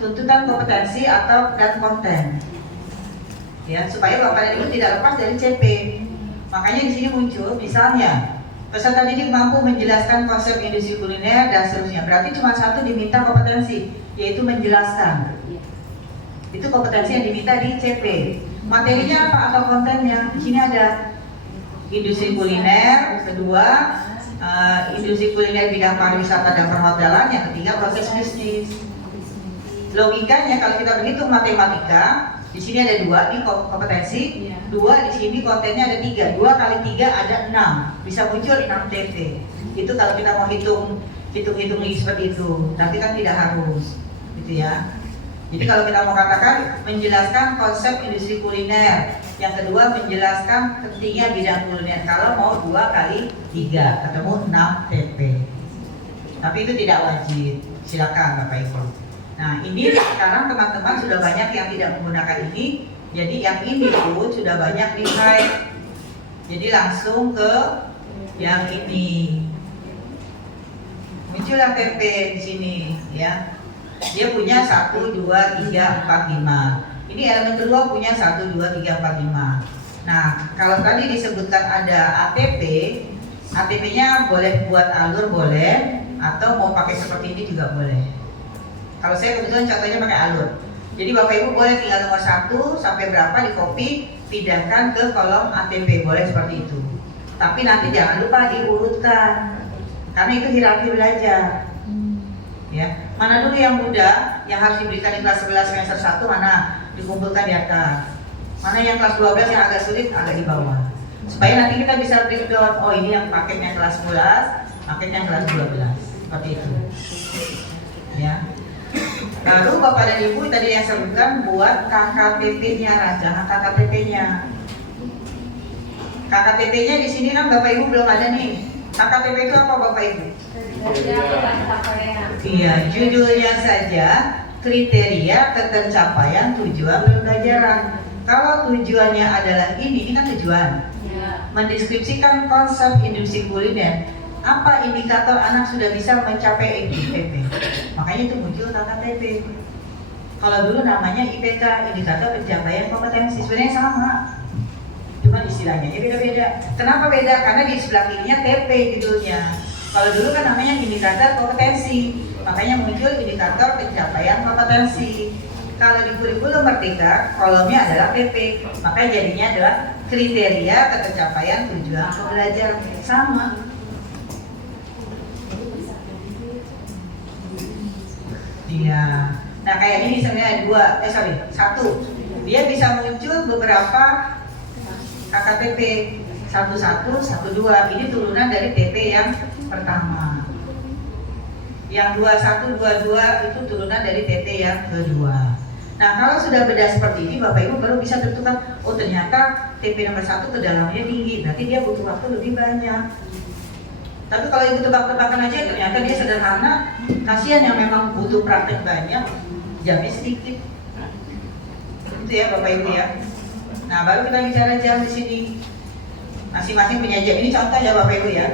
tuntutan kompetensi atau dan konten, ya. Supaya Bapak dan Ibu tidak lepas dari CP. Makanya di sini muncul, misalnya peserta didik mampu menjelaskan konsep industri kuliner dan seterusnya. Berarti cuma satu diminta kompetensi, yaitu menjelaskan. Itu kompetensi yang diminta di CP. Materinya apa atau kontennya? Di sini ada industri kuliner, kedua industri kuliner bidang pariwisata dan perhotelan, yang ketiga proses bisnis. Logikanya kalau kita berhitung matematika, di sini ada 2 nih kompetensi, 2 di sini kontennya ada 3, 2 kali 3 ada 6, bisa muncul 6 TP. Itu kalau kita mau hitung seperti itu, tapi kan tidak harus, gitu ya. Jadi kalau kita mau katakan menjelaskan konsep industri kuliner, yang kedua menjelaskan pentingnya bidang kuliner. Kalau mau 2 kali 3 ketemu 6 TP. Tapi itu tidak wajib, silakan Bapak Ibu. Nah ini sekarang teman-teman sudah banyak yang tidak menggunakan ini. Jadi yang ini pun sudah banyak di hide. Jadi langsung ke yang ini. Muncullah TP di sini ya. Dia punya 1, 2, 3, 4, 5. Ini elemen kedua punya 1, 2, 3, 4, 5. Nah kalau tadi disebutkan ada ATP, ATP-nya boleh buat alur boleh, atau mau pakai seperti ini juga boleh. Kalau saya kebetulan contohnya pakai alur. Jadi Bapak Ibu boleh tinggal nomor 1 sampai berapa di copy, pindahkan ke kolom ATP, boleh seperti itu. Tapi nanti jangan lupa diurutkan, karena itu hierarki belajar. Ya, mana dulu yang mudah, yang harus diberikan di kelas 11 semester 1 mana dikumpulkan di atas. Mana yang kelas 12 yang agak sulit, agak di bawah. Supaya nanti kita bisa breakdown, oh ini yang paketnya kelas 11, paketnya kelas 12. Seperti itu. Ya. Lalu Bapak dan Ibu tadi yang sebutkan buat KKTP-nya, rancangan KKTP-nya. KKTP-nya di sini kan Bapak Ibu belum ada nih. KKTP itu apa Bapak Ibu? Iya, judulnya saja kriteria ketercapaian tujuan pembelajaran. Kalau tujuannya adalah ini kan tujuan. Mendeskripsikan konsep industri kuliner. Apa indikator anak sudah bisa mencapai IPK? Makanya itu muncul KKTP. Kalau dulu namanya IPK, indikator pencapaian kompetensi, sebenarnya sama, cuma istilahnya beda-beda. Kenapa beda? Karena di sebelah kirinya TP judulnya. Kalau dulu kan namanya indikator kompetensi, makanya muncul indikator pencapaian kompetensi. Kalau di kurikulum Merdeka, kolomnya adalah TP, makanya jadinya adalah kriteria ketercapaian tujuan pembelajaran. Sama. Iya. Nah kayak ini misalnya ada satu. Dia bisa muncul beberapa KKTP 11, 12. Ini turunan dari TP yang pertama. Yang 21, 22 itu turunan dari TP yang kedua. Nah kalau sudah beda seperti ini, Bapak Ibu baru bisa tentukan, oh ternyata TP nomor 1 kedalamannya tinggi, berarti dia butuh waktu lebih banyak. Tapi kalau Ibu tebak-tebakan aja, ternyata dia sederhana, kasihan yang memang butuh praktek banyak, jamnya sedikit. Itu ya Bapak Ibu ya. Nah baru kita bicara jam di sini. Masing-masing punya jam. Ini contoh ya Bapak Ibu ya.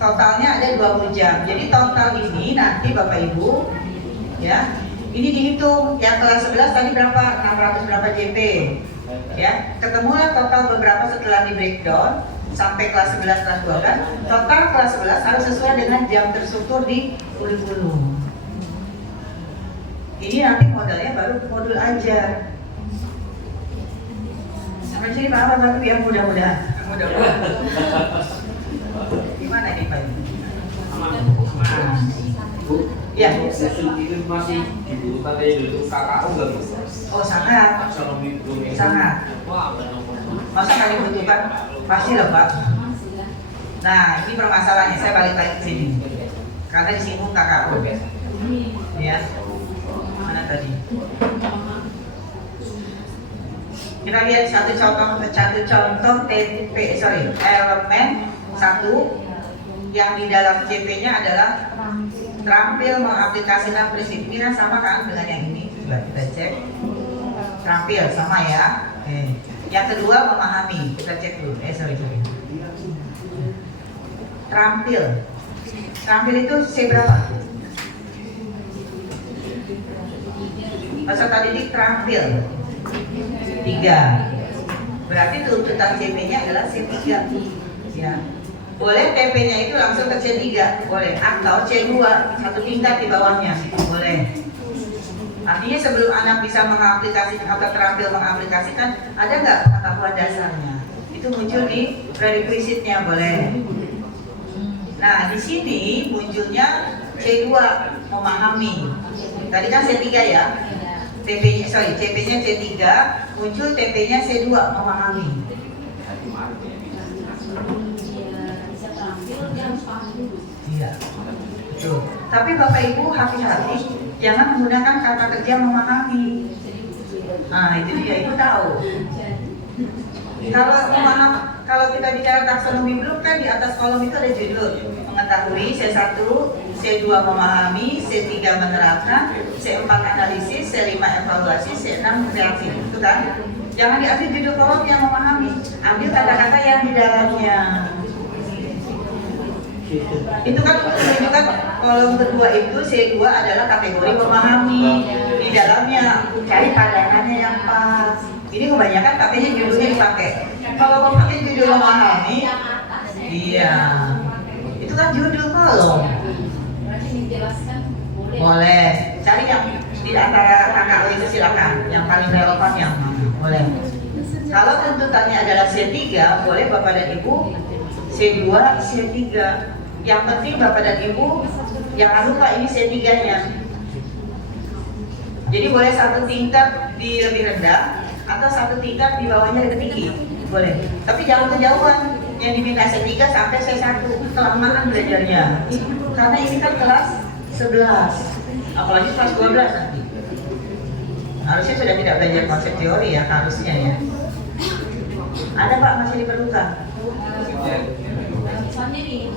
Totalnya ada 20 jam. Jadi total ini nanti Bapak Ibu ya, ini dihitung. Yang kelas 11 tadi berapa? 600 berapa JP? Ya, ketemulah total beberapa setelah di breakdown sampai kelas 11 kelas 12. Total kelas 11 harus sesuai dengan jam terstruktur di kurikulum. Ini nanti modalnya baru modul ajar. Sampai sini Pak Bapak yang mudah-mudahan. Gimana nih Pak? Ya. Itu masih dibutuhkan dari KKU nggak Bu? Oh sangat. Sangat. Masa kali butuhkan? Pasti loh Pak. Nah ini permasalahannya, saya balik lagi ke sini karena disinggung KKU. Ya. Mana tadi? Kita lihat satu contoh elemen 1 yang di dalam CP-nya adalah terampil mengaplikasikan prinsip. Ini sama kan dengan yang ini? Coba kita cek. Terampil sama ya. Yang kedua memahami. Kita cek dulu. Terampil. Terampil itu C berapa? Peserta didik terampil 3. Berarti tuntutan CP-nya adalah C3. Ya. Boleh TP-nya itu langsung ke C3, boleh, atau C2, satu tingkat di bawahnya, boleh. Artinya sebelum anak bisa mengaplikasikan atau terampil mengaplikasikan, ada nggak pengetahuan dasarnya? Itu muncul di prerequisite-nya, boleh. Nah, di sini munculnya C2, memahami. Tadi kan C3 ya, CP-nya C3, muncul TP-nya C2, memahami. Iya, betul. Tapi Bapak Ibu hati-hati, jangan menggunakan kata kerja memahami. Nah itu dia, Ibu tahu. Kalau kita bicara taksonomi Bloom kan di atas kolom itu ada judul mengetahui, C1, C2 memahami, C3 menerapkan, C4 analisis, C5 evaluasi, C6 reaksi. Itu kan? Jangan diambil judul kolom yang memahami, ambil kata-kata yang di dalamnya. Itu kan menunjukkan kolom kedua itu C2 adalah kategori memahami. Di dalamnya cari padanannya yang pas. Ini kebanyakan katanya judulnya dipakai. Kalau mau pakai judul memahami, Iya. Itu kan judul kolom. Berarti dijelaskan boleh. Boleh. Cari yang di antara KKO itu silakan. Yang paling relevan yang mana? Boleh. Kalau tuntutannya adalah C3, boleh Bapak dan Ibu C2, C3. Yang penting Bapak dan Ibu jangan lupa ini C3-nya. Jadi boleh satu tingkat di lebih rendah atau satu tingkat di bawahnya lebih tinggi. Boleh. Tapi jangan kejauhan. Yang diminta C3 sampai C1. Kelamaan belajarnya. Karena ini kan kelas 11. Apalagi kelas 12 nanti. Harusnya sudah tidak belajar konsep teori ya, harusnya ya. Ada Pak, masih diperlukan? Misalnya nih,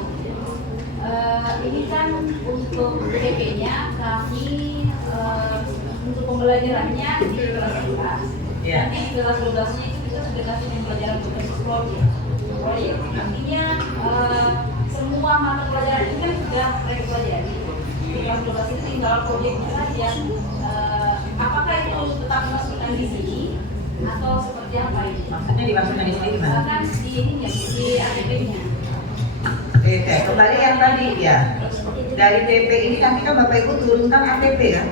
ini kan untuk PP-nya kami untuk pembelajarannya di kelas 11. Iya. Nanti di kelas 12-nya itu kita sudah kasih pembelajaran berbasis proyek. Artinya semua mata pelajaran ini kan sudah mereka pelajari. Di kelas 12 itu tinggal proyeknya saja. Apakah itu tetap dimasukkan di sini atau seperti apa ini? Maksudnya dimasukkan di sini gimana? Bahkan di ininya, di ATP-nya. Oke, kembali yang tadi ya. Dari TP ini nanti kan Bapak Ibu turunkan ATP kan?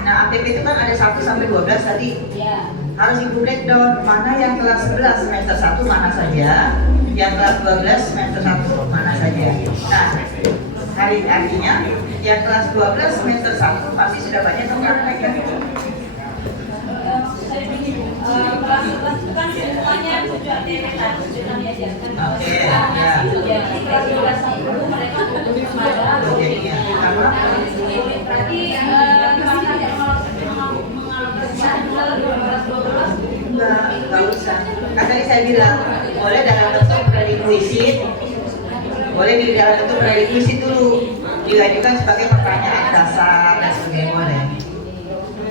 Nah, ATP itu kan ada 1 sampai 12 tadi. Ya. Harus Ibu breakdown mana yang kelas 11 semester 1 mana saja, yang kelas 12 semester 1 mana saja. Nah, artinya yang kelas 12 semester 1 pasti sudah banyak yang praktek kan? Maksud saya begini, kelas 11 itu kan semuanya tujuh ATP tadi sudah kami ajarkan. Oke, ya. Jadi kelas 12 itu mereka untuk pada Jadinya, karena berarti kami tidak mengalokasikan ke kelas 12. enggak usah. Kan tadi saya bilang, boleh dalam bentuk prerequisite, boleh di dalam bentuk prerequisite dulu, diajukan sebagai pertanyaan dasar dan sebagainya boleh.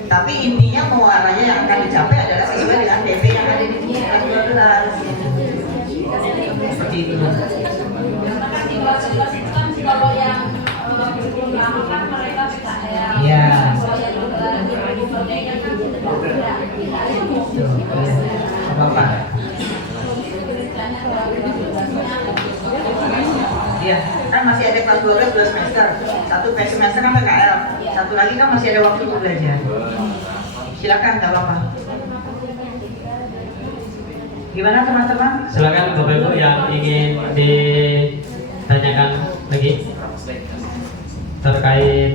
Tapi intinya muaranya yang akan dicapai adalah sesuai dengan PP yang ada di kelas 12. Seperti itu. Karena di kelas 11 itu kan kalau yang belum lama kan mereka PKL. Iya. Kalau yang di merdeka kan tidak Apa-apa. Iya, kan masih ada kelas 12 2 semester. Satu per semester kan PKL. Satu lagi kan masih ada waktu untuk belajar. Silakan, nggak apa-apa. Gimana teman-teman? Silakan Bapak Ibu yang ingin ditanyakan lagi terkait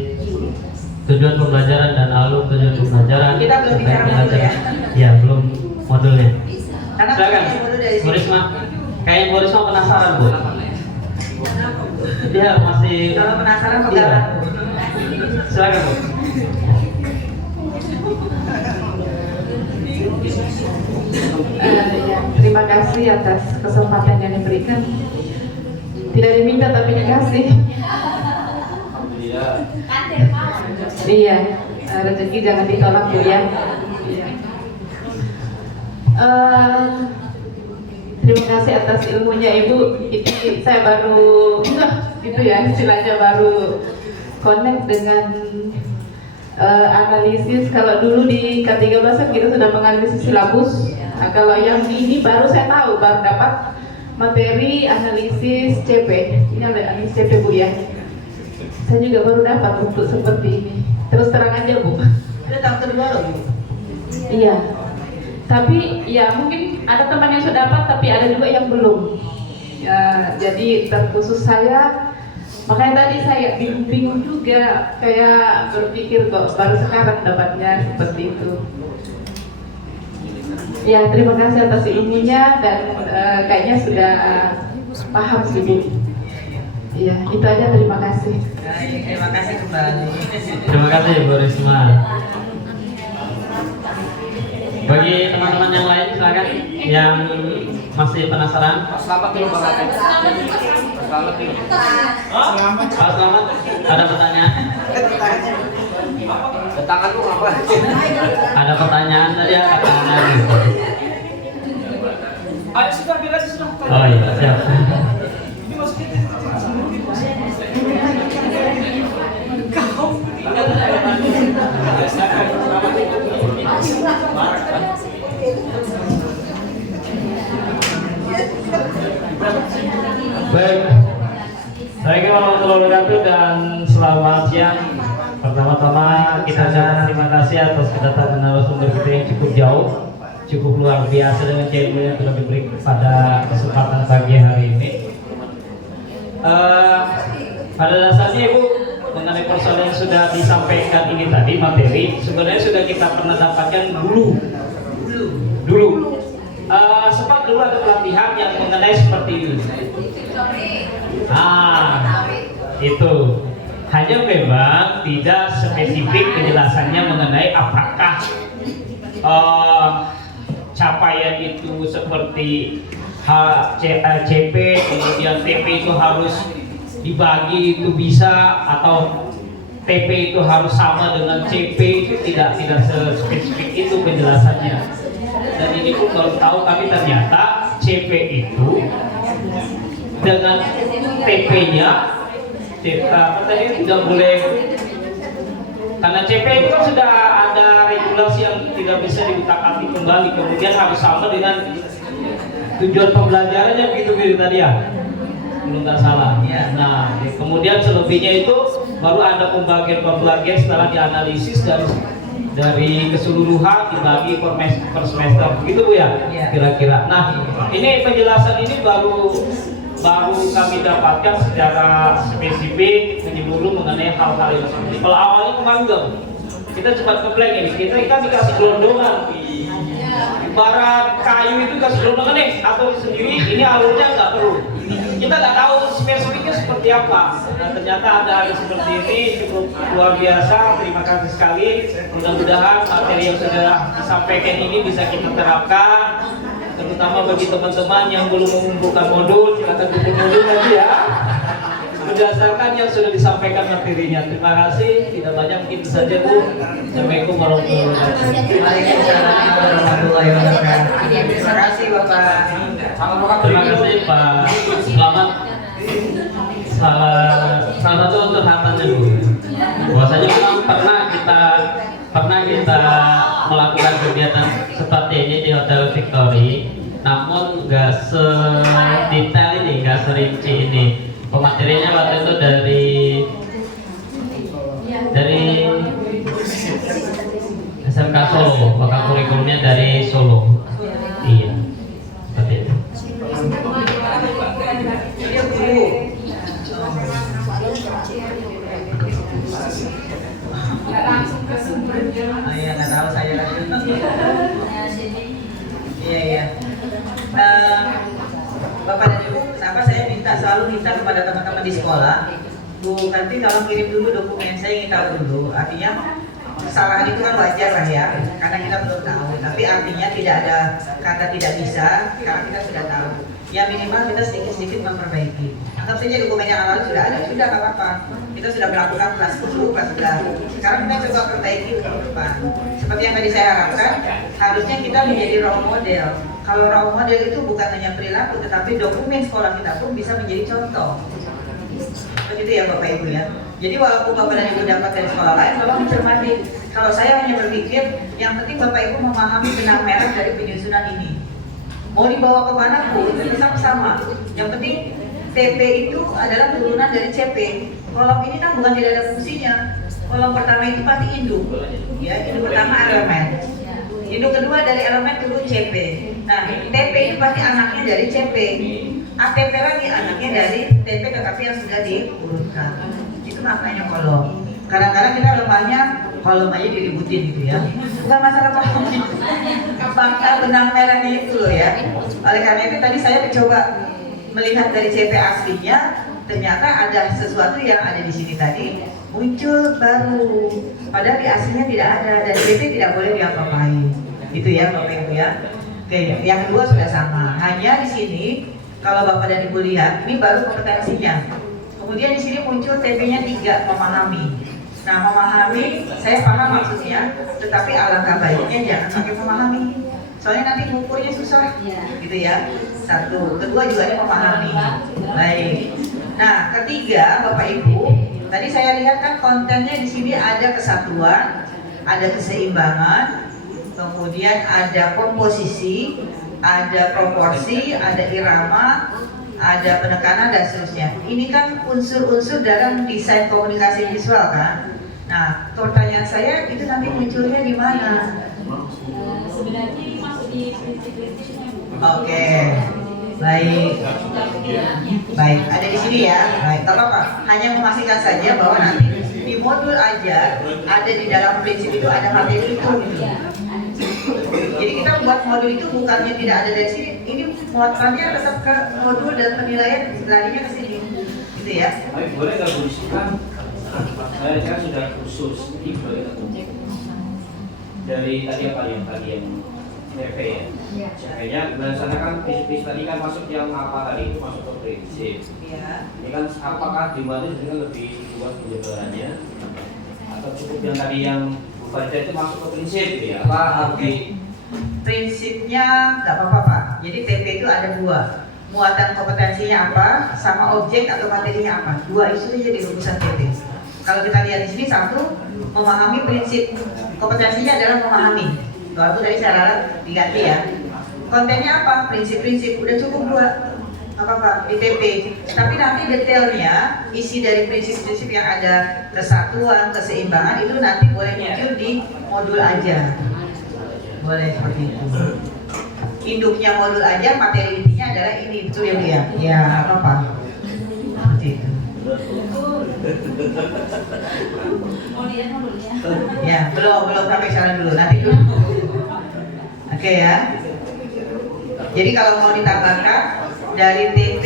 tujuan pembelajaran dan alur tujuan pembelajaran. Kita belum bicara modul ya? Ya, belum modulnya. Karena Silakan, dulu dari Bu sini. Risma. Kayaknya Bu Risma penasaran, Bu. Dia masih. Kalau penasaran kok Iya. galak. Silakan, Bu. Ya, terima kasih atas kesempatan yang diberikan. Tidak diminta tapi dikasih. Iya, rezeki jangan ditolak Bu ya. Iya. Terima kasih atas ilmunya Ibu. Ini saya baru, gitu ya istilahnya baru connect dengan analisis. Kalau dulu di K13 kan kita sudah menganalisis silabus. Nah, kalau yang ini baru saya tahu, baru dapat materi analisis CP. Ini ada analisis CP Bu ya. Saya juga baru dapat untuk seperti ini. Terus terang aja Bu. Itu tahun kedua loh Bu. Iya. Tapi ya mungkin ada teman yang sudah dapat, tapi ada juga yang belum. Ya, jadi terkhusus saya, makanya tadi saya bingung juga, kayak berpikir kok baru sekarang dapatnya seperti itu. Ya, terima kasih atas ilmunya dan kayaknya sudah paham sih Bu. Iya, itu aja, terima kasih. Baik, terima kasih kembali. Terima kasih Bu Risma. Bagi teman-teman yang lain silakan yang masih penasaran. Pak Selamat dulu Pak Selamat. Pak Selamat dulu. Pak Selamat, ada pertanyaan? Tangan lu apa? Ada pertanyaan tadi ada pertanyaan. Ayo sudah bilang sudah. Oh iya, siap. Assalamualaikum warahmatullahi wabarakatuh dan selamat siang. Pertama-tama kita ucapkan terima kasih atas kedatangan narasumber kita yang cukup jauh, cukup luar biasa dengan ilmu yang telah diberi pada kesempatan pagi hari ini. Pada dasarnya Ibu, mengenai persoalan yang sudah disampaikan ini tadi materi sebenarnya sudah kita pernah dapatkan dulu. Sempat dulu ada pelatihan yang mengenai seperti ini. Itu hanya memang tidak spesifik penjelasannya mengenai apakah capaian itu seperti CP kemudian TP itu harus dibagi itu bisa atau TP itu harus sama dengan CP, itu tidak spesifik itu penjelasannya. Dan ini pun baru tahu kami ternyata CP itu dengan TP-nya tadi tidak boleh, karena CP itu kan sudah ada regulasi yang tidak bisa diutak-atik kembali, kemudian harus sama dengan tujuan pembelajarannya begitu tadi ya, belum tak salah. Nah, kemudian selebihnya itu baru ada pembagian setelah dianalisis dari keseluruhan dibagi per semester, begitu Bu ya, kira-kira. Nah, ini penjelasan ini baru kami dapatkan secara spesifik menyeluruh mengenai hal-hal yang seperti ini. Kalau awalnya kemarin kita cepat ngeblank ini, kita dikasih gelondongan, ibarat kayu itu kasih gelondongan nih, atau sendiri ini alurnya nggak perlu. Kita nggak tahu spesifiknya seperti apa. Nah, ternyata ada seperti ini, cukup luar biasa. Terima kasih sekali. Mudah-mudahan materi yang sudah disampaikan ini bisa kita terapkan, terutama bagi teman-teman yang belum mengumpulkan modul, silakan kumpul modul lagi ya, berdasarkan yang sudah disampaikan materinya. Terima kasih, tidak banyak mungkin itu saja Bu. Assalamualaikum warahmatullahi wabarakatuh. Waalaikumsalam warahmatullahi wabarakatuh. Terima kasih Bapak. Terima kasih Pak. Salah satu untuk hatannya Bu. Bahwasanya memang pernah kita melakukan kegiatan seperti ini di Hotel Victory, namun nggak sedetail ini, nggak serinci ini. Pematerinya waktu itu dari SMK Solo, bahkan kurikulumnya dari Solo. Iya, seperti itu. Dia guru. Iya, nggak tahu saya lagi. Iya. Bapak dan Ibu, kenapa saya selalu minta kepada teman-teman di sekolah, Bu, nanti kalau kirim dulu dokumen, saya ingin tahu dulu. Artinya kesalahan itu kan wajar lah ya, karena kita belum tahu. Tapi artinya tidak ada kata tidak bisa, karena kita sudah tahu. Ya minimal kita sedikit-sedikit memperbaiki. Anggap saja dokumen yang awal sudah ada, sudah nggak apa-apa. Kita sudah melakukan kelas 10, kelas 11. Sekarang kita coba perbaiki untuk depan. Seperti yang tadi saya harapkan, harusnya kita menjadi role model. Kalau role model itu bukan hanya perilaku, tetapi dokumen sekolah kita pun bisa menjadi contoh. Begitu ya Bapak Ibu ya. Jadi walaupun Bapak dan Ibu dapat dari sekolah lain, tolong mencermati. Kalau saya hanya berpikir, yang penting Bapak Ibu memahami benang merah dari penyusunan ini. Mau dibawa kemana pun itu sama. Yang penting TP itu adalah turunan dari CP. Kolom ini kan bukan tidak ada fungsinya. Kolom pertama itu pasti induk. Ya, induk pertama elemen. Induk kedua dari elemen turun CP. Nah, TP itu pasti anaknya dari CP. ATP lagi anaknya dari TP tetapi yang sudah diurutkan. Itu maknanya kolom. Kadang-kadang kita lemahnya kolom aja diributin gitu ya. Bukan masalah kolomnya, fakta benang merahnya itu loh ya. Oleh karena itu tadi saya mencoba melihat dari CP aslinya, ternyata ada sesuatu yang ada di sini tadi muncul baru. Padahal di aslinya tidak ada dan CP tidak boleh diapa-apain. Gitu ya Bapak Ibu ya. Oke, yang kedua sudah sama. Hanya di sini kalau Bapak dan Ibu lihat ini baru kompetensinya. Kemudian di sini muncul TP-nya 3, memahami. Nah, memahami, saya paham maksudnya, tetapi alangkah baiknya jangan pakai memahami. Soalnya nanti ngukurnya susah, gitu ya. Satu, kedua juga ini memahami. Baik. Nah, ketiga, Bapak Ibu, tadi saya lihat kan kontennya di sini ada kesatuan, ada keseimbangan, kemudian ada komposisi, ada proporsi, ada irama, ada penekanan dan seterusnya. Ini kan unsur-unsur dalam desain komunikasi visual kan. Nah, pertanyaan saya itu nanti munculnya di mana? Sebenarnya ini masuk di prinsip-prinsipnya, Bu. Oke, baik. Baik, ada di sini ya. Baik, tak apa-apa. Hanya memastikan saja bahwa nanti di modul aja ada di dalam prinsip itu ada materi itu. Jadi kita buat modul itu bukannya tidak ada dari sini. Ini muatannya tetap ke modul dan penilaian larinya ke sini, gitu ya. Tapi boleh nggak berusaha? Saya kan sudah khusus ini boleh nggak? Dari tadi apa yang TP ya? Kayaknya melaksanakan prinsip tadi kan masuk yang apa tadi itu masuk ke prinsip. Iya. Ini kan apakah di mana sebenarnya lebih luas penjelasannya atau cukup yang tadi yang Farida itu masuk ke prinsip ya? Apa Oke. Prinsipnya nggak apa-apa Pak. Jadi TP itu ada dua. Muatan kompetensinya apa, sama objek atau materinya apa. Dua itu saja di rumusan TP. Kalau kita lihat di sini satu, memahami prinsip. Kompetensinya adalah memahami. Walaupun tadi saya ralat diganti ya. Kontennya apa? Prinsip-prinsip. Udah cukup dua. Apa-apa di TP. Tapi nanti detailnya, isi dari prinsip-prinsip yang ada kesatuan, keseimbangan itu nanti boleh muncul di modul aja. Boleh seperti itu. Induknya modul aja, materi intinya adalah ini, betul ya Bu ya? Ya, apa-apa. Seperti itu. Mau dilihat modulnya? Ya, belum sampai sana dulu, nanti dulu. Oke ya. Jadi kalau mau ditambahkan dari TP,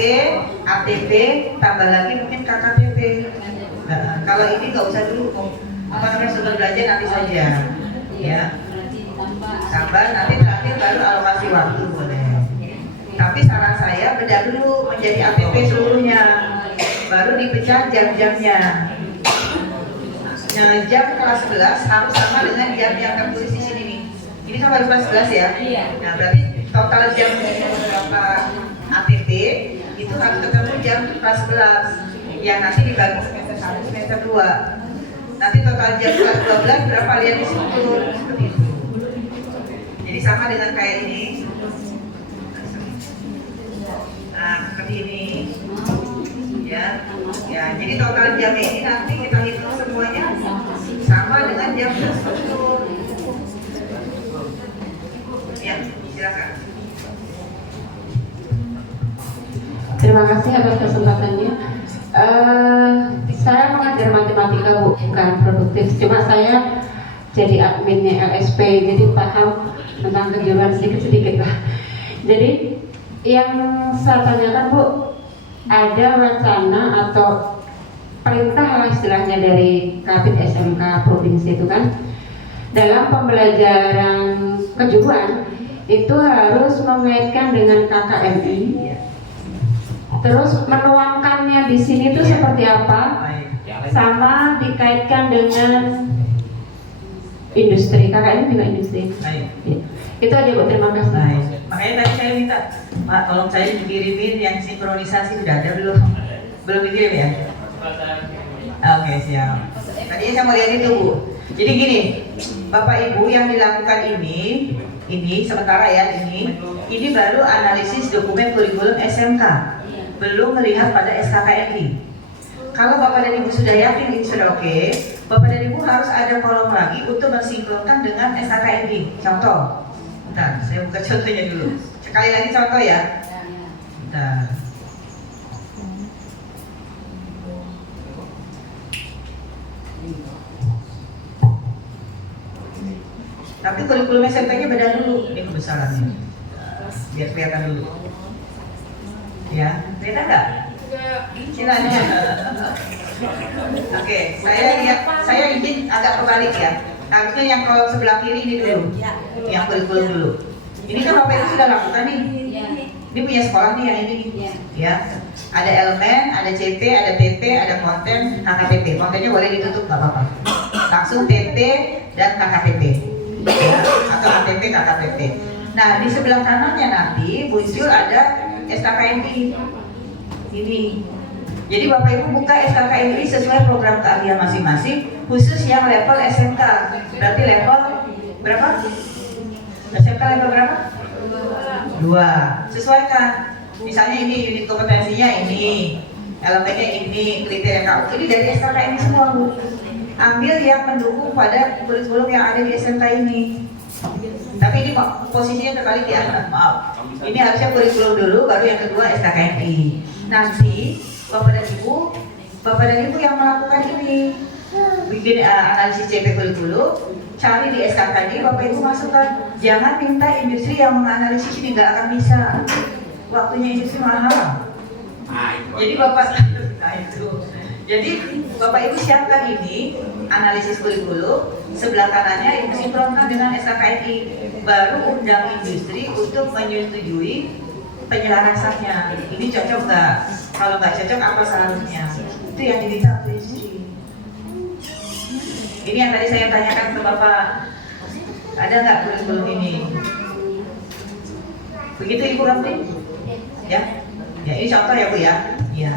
ATP, tambah lagi mungkin KKTP. Nah, kalau ini nggak usah dulu, apa namanya sudah belajar nanti saja. Ya. Tambah nanti terakhir baru alokasi waktu boleh. Tapi saran saya bedah dulu menjadi ATP seluruhnya, baru dipecah jam-jamnya. Nah, jam kelas 11 harus sama dengan jam yang tertulis di sini nih. Ini kan baru kelas 11 ya. Iya. Nah, berarti total jam beberapa ATP itu harus ketemu jam kelas 11 yang nanti dibagi semester 1, semester 2. Nanti total jam kelas 12 berapa lihat di situ. Seperti itu. Jadi sama dengan kayak ini. Nah, seperti ini. Ya, jadi total jam ini nanti kita hitung semuanya sama dengan jam tersebut. Ya, silakan. Terima kasih atas kesempatannya. Saya mengajar matematika Bu, bukan produktif. Cuma saya jadi adminnya LSP, jadi paham tentang kejuruan sedikit-sedikit lah. Jadi yang saya tanyakan Bu, ada wacana atau perintah lah istilahnya dari Kabid SMK Provinsi itu kan, dalam pembelajaran kejuruan itu harus mengaitkan dengan KKMI. Terus menuangkannya di sini itu seperti apa? Sama dikaitkan dengan industri. KKMI juga industri. Ya. Itu aja Bu, terima kasih. Baik. Makanya tadi saya minta, Pak, tolong saya dikirimin yang sinkronisasi sudah ada belum? Belum dikirim ya? Oke, siap. Tadinya saya mau lihat itu Bu. Jadi gini, Bapak Ibu yang dilakukan ini sementara ya ini baru analisis dokumen kurikulum SMK, belum melihat pada SKKMI. Kalau Bapak dan Ibu sudah yakin ini sudah oke, Bapak dan Ibu harus ada kolom lagi untuk mensinkronkan dengan SKKMI. Contoh. Bentar, saya buka contohnya dulu. Sekali lagi contoh ya. Bentar. Tapi kurikulum SMK-nya beda dulu. Ini kebesarannya. Biar kelihatan dulu. Ya, kelihatan nggak? Silahkan. Oke, saya izin agak kebalik ya. Harusnya yang kolom sebelah kiri ini dulu, yang kurikulum dulu. Ini kan Bapak Ibu sudah lakukan nih. Ini punya sekolah nih yang ini nih. Ya, ada elemen, ada CP, ada TP, ada konten, KKTP. Kontennya boleh ditutup nggak apa-apa. Langsung TP dan KKTP, ya, atau ATP KKTP. Nah, di sebelah kanannya nanti muncul ada SKKMI. Ini. Jadi Bapak Ibu buka SKKMI sesuai program keahlian masing-masing, khusus yang level SMK. Berarti level berapa? SMK level berapa? 2. Sesuaikan. Misalnya ini unit kompetensinya ini, elemennya ini, kriteria KU. Ini dari SKK ini semua Bu. Ambil yang mendukung pada kurikulum yang ada di SMK ini. Tapi ini posisinya terbalik ya, maaf. Ini harusnya kurikulum dulu, baru yang kedua SKKNI. Nanti Bapak dan Ibu yang melakukan ini, bikin analisis CP kurikulum, cari di SKKNI, Bapak Ibu masukkan. Jangan minta industri yang menganalisis ini, nggak akan bisa. Waktunya industri mahal. Jadi Bapak Ibu siapkan ini analisis kurikulum, sebelah kanannya Ibu sinkronkan dengan SKKNI, baru undang industri untuk menyetujui penyelarasannya. Ini cocok nggak? Kalau nggak cocok apa seharusnya? Itu yang diminta oleh industri. Ini yang tadi saya tanyakan ke Bapak, ada nggak kurikulum ini? Begitu Ibu Ramli? Ya, ini contoh ya Bu ya. Ya.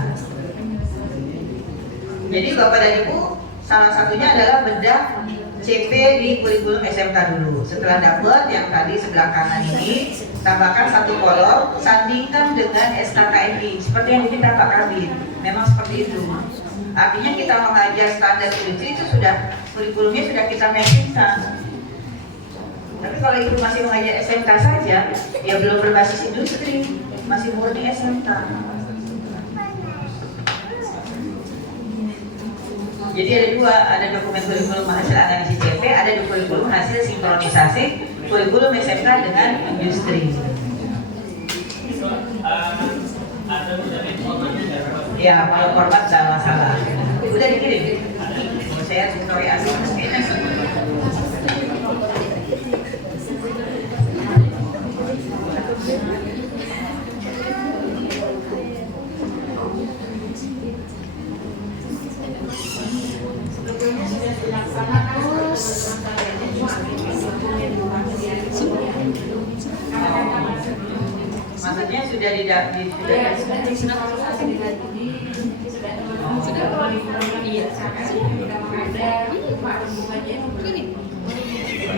Jadi Bapak dan Ibu, salah satunya adalah bedah CP di kurikulum SMK dulu. Setelah dapat yang tadi sebelah kanan ini, tambahkan satu kolom, sandingkan dengan SKKNI seperti yang diminta Pak Kabin. Memang seperti itu. Artinya kita mengajar standar industri itu sudah, kurikulumnya sudah kita matchingkan. Tapi kalau Ibu masih mengajar SMK saja, ya belum berbasis industri, masih murni SMK. Jadi ada dua, ada dokumen kurikulum hasil analisis CP, ada kurikulum hasil sinkronisasi kurikulum SMK dengan industri. Ya, kalau format tidak masalah. Udah dikirim. Saya tutorial. Maksudnya sudah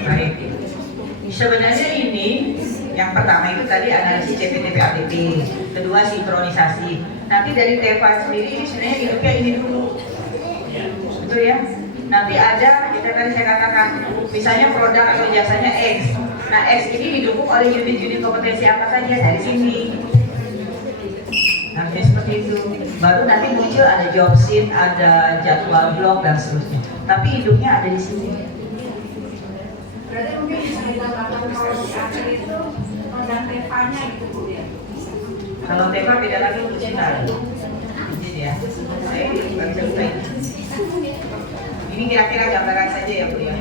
Baik. Sebenarnya ini yang pertama itu tadi analisis CPTP-ATP, kedua sinkronisasi. Nanti dari TEPA sendiri ini sebenarnya hidupnya ini dulu, betul ya? Nanti ada, kita tadi saya katakan, misalnya produk atau jasanya X. Nah X ini didukung oleh unit-unit kompetensi apa saja dari sini. Nanti seperti itu. Baru nanti muncul ada job sheet, ada jadwal blok dan seterusnya. Tapi hidupnya ada di sini. Berarti mungkin bisa ditambahkan kalau di akhir itu produk TEPA-nya gitu Bu ya? Kalau TEPA beda lagi untuk cinta. Jadi ya, saya nggak bisa buka ini. Ini kira-kira gambaran saja ya Bu ya.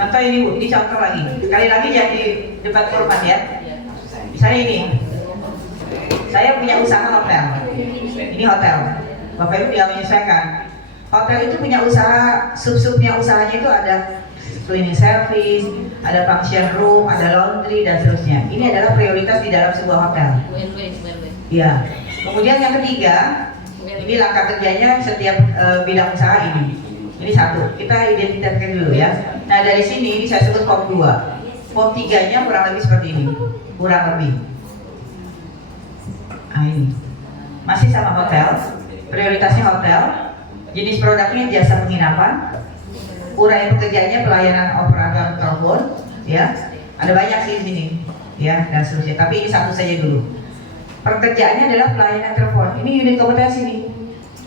Contoh ini Bu, ini contoh lagi. Sekali lagi jadi debat format ya. Misalnya ini, saya punya usaha hotel. Ini hotel. Bapak Ibu tinggal menyesuaikan. Hotel itu punya usaha, sub-subnya usahanya itu ada cleaning service, ada function room, ada laundry dan seterusnya. Ini adalah prioritas di dalam sebuah hotel. Ya. Kemudian yang ketiga, ini langkah kerjanya setiap bidang usaha ini. Ini satu, kita identitaskan dulu ya. Nah dari sini ini saya sebut form 2. Form 3-nya kurang lebih seperti ini. Kurang lebih. Nah ini. Masih sama hotel. Prioritasnya hotel. Jenis produknya jasa penginapan. Uraian pekerjaannya pelayanan operator telepon. Ya. Ada banyak sih di sini. Ya dan seterusnya. Tapi ini satu saja dulu. Pekerjaannya adalah pelayanan telepon. Ini unit kompetensi nih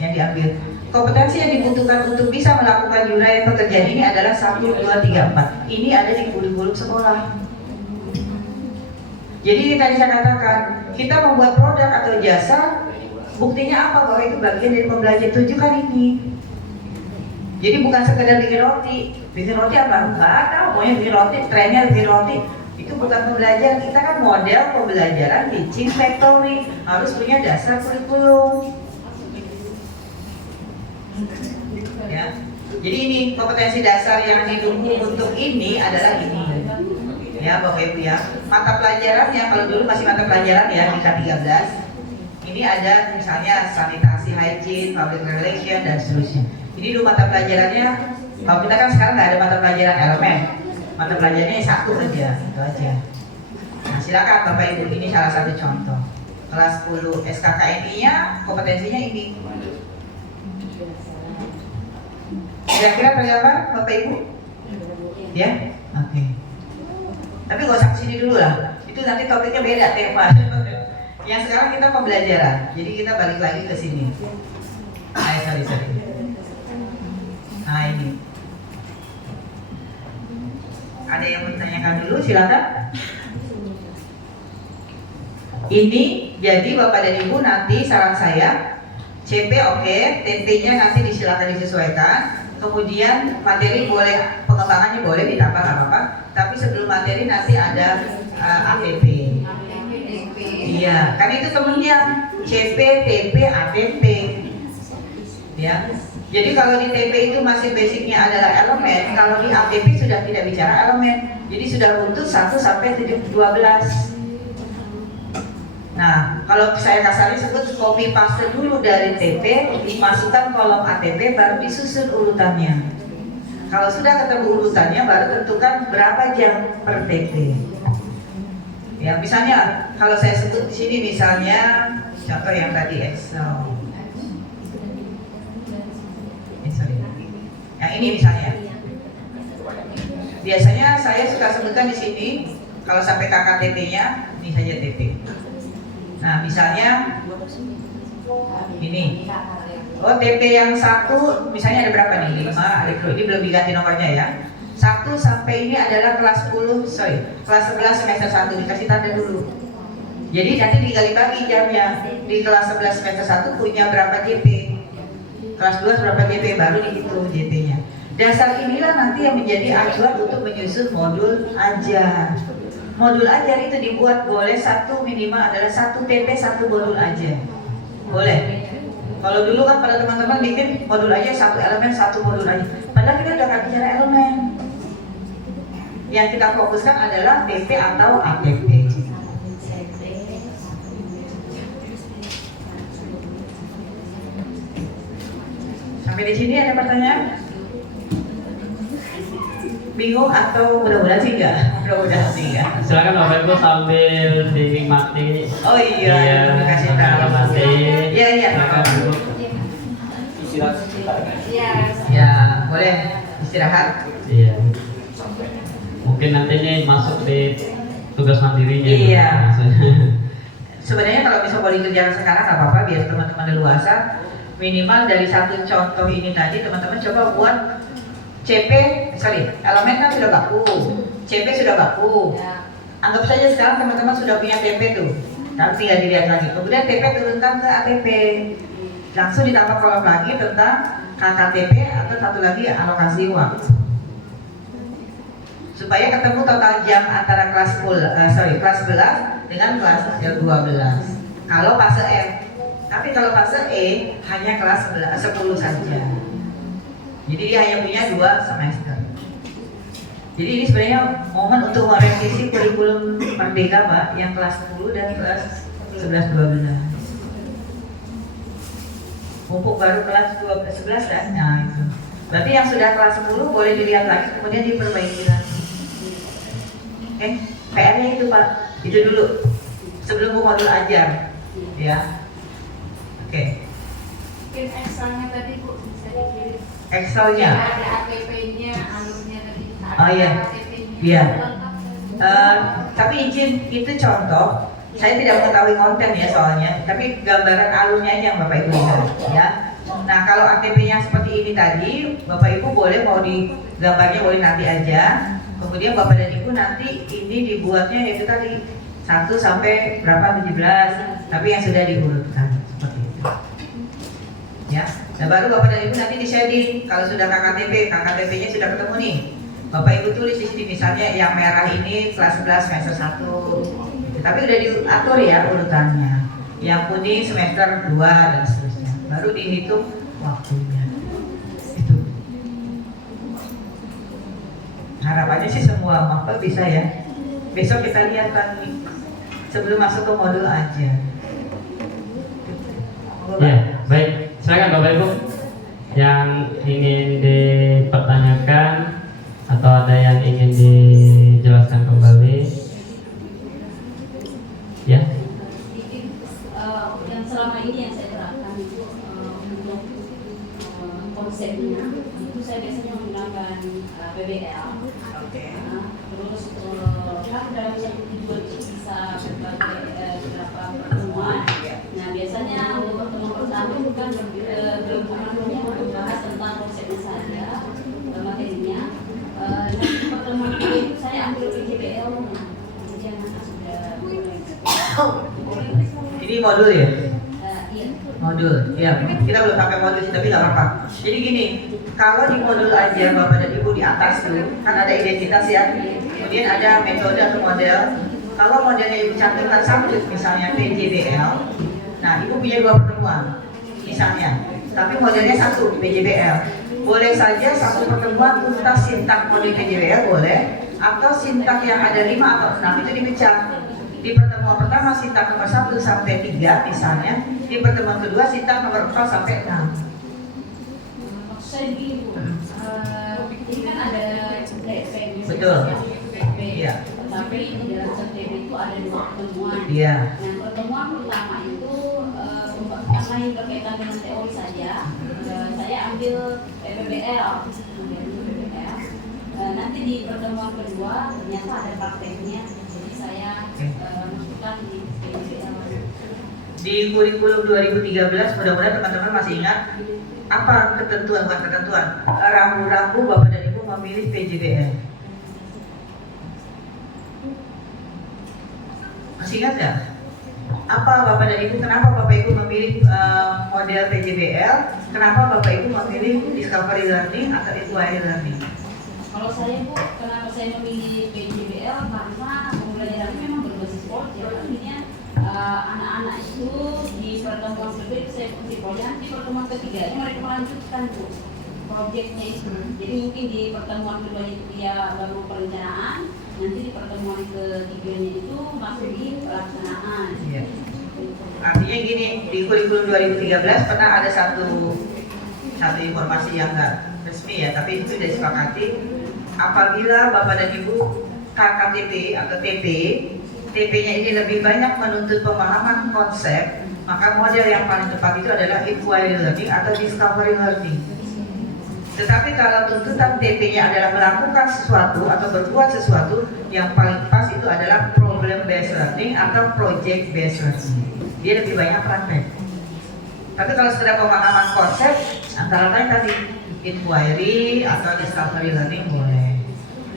yang diambil. Kompetensi yang dibutuhkan untuk bisa melakukan uraian pekerjaan ini adalah 1, 2, 3, 4. Ini ada di kurikulum sekolah. Jadi tadi saya katakan, kita membuat produk atau jasa, buktinya apa bahwa itu bagian dari pembelajaran. Tunjukkan ini. Jadi bukan sekedar bikin roti. Bikin roti apa? Enggak ada, pokoknya bikin roti, trennya bikin roti. Itu bukan pembelajaran, kita kan model pembelajaran teaching factory. Harus punya dasar kurikulum. Ya. Jadi ini kompetensi dasar yang didukung untuk ini adalah ini. Ya, Bapak Ibu ya. Mata pelajarannya kalau dulu masih mata pelajaran ya di K13. Ini ada misalnya sanitasi, hygiene, public relation dan seterusnya. Ini dulu mata pelajarannya. Kalau kita kan sekarang nggak ada mata pelajaran elemen. Mata pelajarannya satu aja, itu aja. Nah, silakan Bapak Ibu, ini salah satu contoh. Kelas 10 SKKNI-nya kompetensinya ini. Kira-kira tergambar Bapak Ibu? Ya? Oke. Tapi gak usah kesini dulu lah. Itu nanti topiknya beda tema. Yang sekarang kita pembelajaran. Jadi kita balik lagi ke sini. Sorry. Nah ini. Ada yang bertanyakan dulu, silakan. Ini jadi Bapak dan Ibu nanti saran saya CP oke, TP-nya nanti silakan disesuaikan. Kemudian materi boleh, pengembangannya boleh ditambah nggak apa-apa. Tapi sebelum materi nanti ada ATP. Iya, karena itu temennya CP, TP, ATP. Ya. Jadi kalau di TP itu masih basicnya adalah elemen, kalau di ATP sudah tidak bicara elemen. Jadi sudah runtut 1 sampai 12. Nah, kalau saya kasarnya sebut copy paste dulu dari TP, dimasukkan kolom ATP, baru disusun urutannya. Kalau sudah ketemu urutannya, baru tentukan berapa jam per TP. Ya, misalnya kalau saya sebut di sini misalnya contoh yang tadi Excel. Yang ini misalnya. Biasanya saya suka sebutkan di sini kalau sampai KKTP-nya, ini saja TP. Nah, misalnya ini. Oh, TP yang 1 misalnya ada berapa nih? 5, ini belum diganti nomornya ya. 1 sampai ini adalah kelas 11 semester 1, dikasih tanda dulu. Jadi nanti dikali bagi jamnya. Di kelas 11 semester 1 punya berapa JP? Kelas 2 berapa JP? Baru dihitung JP-nya. Dasar inilah nanti yang menjadi acuan untuk menyusun modul ajar. Modul ajar itu dibuat boleh minimal adalah 1 TP 1 modul ajar. Boleh. Kalau dulu kan pada teman-teman bikin modul ajar 1 elemen 1 modul ajar. Padahal kita udah nggak bicara elemen. Yang kita fokuskan adalah TP atau ATP. Sampai di sini ada pertanyaan? Bingung atau mudah-mudahan sih enggak? Mudah-mudahan sih enggak. Silakan Bapak Ibu sambil dinikmati. Oh iya, terima kasih tahu. Iya. Silakan Bu. Istirahat sebentar kan? Ya, boleh istirahat. Iya. Mungkin nanti ini masuk di tugas mandirinya. Iya. Maksudnya. Sebenarnya kalau bisa boleh dikerjakan sekarang nggak apa-apa, biar teman-teman leluasa. Minimal dari satu contoh ini tadi teman-teman coba buat elemen kan sudah baku, CP sudah baku. Anggap saja sekarang teman-teman sudah punya TP tuh, nanti tinggal dilihat lagi. Kemudian TP turunkan ke ATP, langsung ditambah kolom lagi tentang KKTP atau satu lagi alokasi waktu. Supaya ketemu total jam antara kelas 11 dengan kelas 12. Kalau fase M, tapi kalau fase E hanya kelas 10 saja. Jadi dia hanya punya 2 semester. Jadi ini sebenarnya momen untuk merevisi kurikulum Merdeka, Pak, yang kelas 10 dan kelas 11-12. Mumpuk baru kelas 12-11 kan? Nah itu. Berarti yang sudah kelas 10 boleh dilihat lagi, kemudian diperbaiki lagi. Oke, PR-nya itu Pak, itu dulu sebelum modul ajar, ya. Oke. Mungkin Excel-nya tadi Bu bisa dikirim. Excel-nya. Ada ATP-nya, alurnya tadi. Oh iya. ATP-nya. Iya. Tapi izin itu contoh. Saya tidak mengetahui konten ya soalnya, tapi gambaran alurnya yang Bapak Ibu lihat, ya. Nah kalau ATP-nya seperti ini tadi, Bapak Ibu boleh mau digambarnya boleh nanti aja. Kemudian Bapak dan Ibu nanti ini dibuatnya yaitu tadi 1 sampai berapa 17, tapi yang sudah diurutkan seperti itu. Ya. Nah baru Bapak dan Ibu nanti di-shading kalau sudah KKTP-nya sudah ketemu nih. Bapak Ibu tulis di sini misalnya yang merah ini kelas 11 semester 1. Tapi udah diatur ya urutannya. Yang kuning semester 2 dan seterusnya. Baru dihitung waktunya. Harapannya sih semua mapel bisa ya. Besok kita lihat lagi sebelum masuk ke modul aja. Ya, baik. Silakan Bapak Ibu yang ingin dipertanyakan atau ada yang ingin dijelaskan kembali. Ya. Yang selama ini yang saya terapkan itu untuk konsepnya itu saya biasanya menggunakan PBL. Terus kan dalam satu tujuan itu bisa berbagai beberapa pertemuan. Nah biasanya untuk pertemuan pertama itu kan membahas tentang konsepnya saja, materinya. Nanti pertemuan kedua itu saya ambil PJBL. Jadi anak sudah Ini modul ya? iya. Modul, ya. Kita belum pakai modul sih, tapi nggak apa-apa. Jadi gini, kalau di modul aja Bapak dan Ibu di atas tuh kan ada identitas ya. Kemudian ada metode atau model. Kalau modelnya Ibu cantumkan satu, misalnya PJBL. Nah, Ibu punya 2 pertemuan, misalnya. Tapi modelnya satu, PJBL. Boleh saja satu pertemuan tuntas sintak model PJBL boleh, atau sintak yang ada 5 atau 6 itu dipecah. Di pertemuan pertama sintak nomor 1 sampai 3 misalnya, di pertemuan kedua sintak nomor 4 sampai 6. Maksud saya begini Bu, ini kan ada TP. Betul. TP. Iya. Tapi di dalam satu TP itu ada 2 pertemuan. Iya. Nah pertemuan pertama itu karena yang berkaitan dengan teori saja, saya ambil PBL. Nanti di pertemuan kedua ternyata ada prakteknya, jadi saya masukkan di PBL. Di kurikulum 2013 mudah-mudahan teman-teman masih ingat apa ketentuan, bukan ketentuan, rambu-rambu Bapak dan Ibu memilih PJBL. Masih ingat nggak? Apa Bapak dan Ibu, kenapa Bapak Ibu memilih model PJBL? Kenapa Bapak Ibu memilih discovery learning atau inquiry learning? Kalau saya Bu, kenapa saya memilih PJBL karena pembelajaran memang berbasis proyek. Artinya anak-anak itu di pertemuan kedua itu saya fungsi proyek, di pertemuan ketiganya mereka melanjutkan Bu proyeknya itu. Jadi mungkin di pertemuan kedua itu dia baru perencanaan, nanti di pertemuan ketiganya itu masuk di pelaksanaan. Iya. Artinya gini, di kurikulum 2013 pernah ada satu informasi yang nggak resmi ya, tapi itu disepakati apabila Bapak dan Ibu KKTP atau TP-nya ini lebih banyak menuntut pemahaman konsep, maka model yang paling tepat itu adalah inquiry learning atau discovery learning. Tetapi kalau tuntutan TP-nya adalah melakukan sesuatu atau berbuat sesuatu, yang paling pas itu adalah problem based learning atau project based learning. Dia lebih banyak praktek. Tapi kalau sekedar pemahaman konsep, antara lain tadi inquiry atau discovery learning boleh.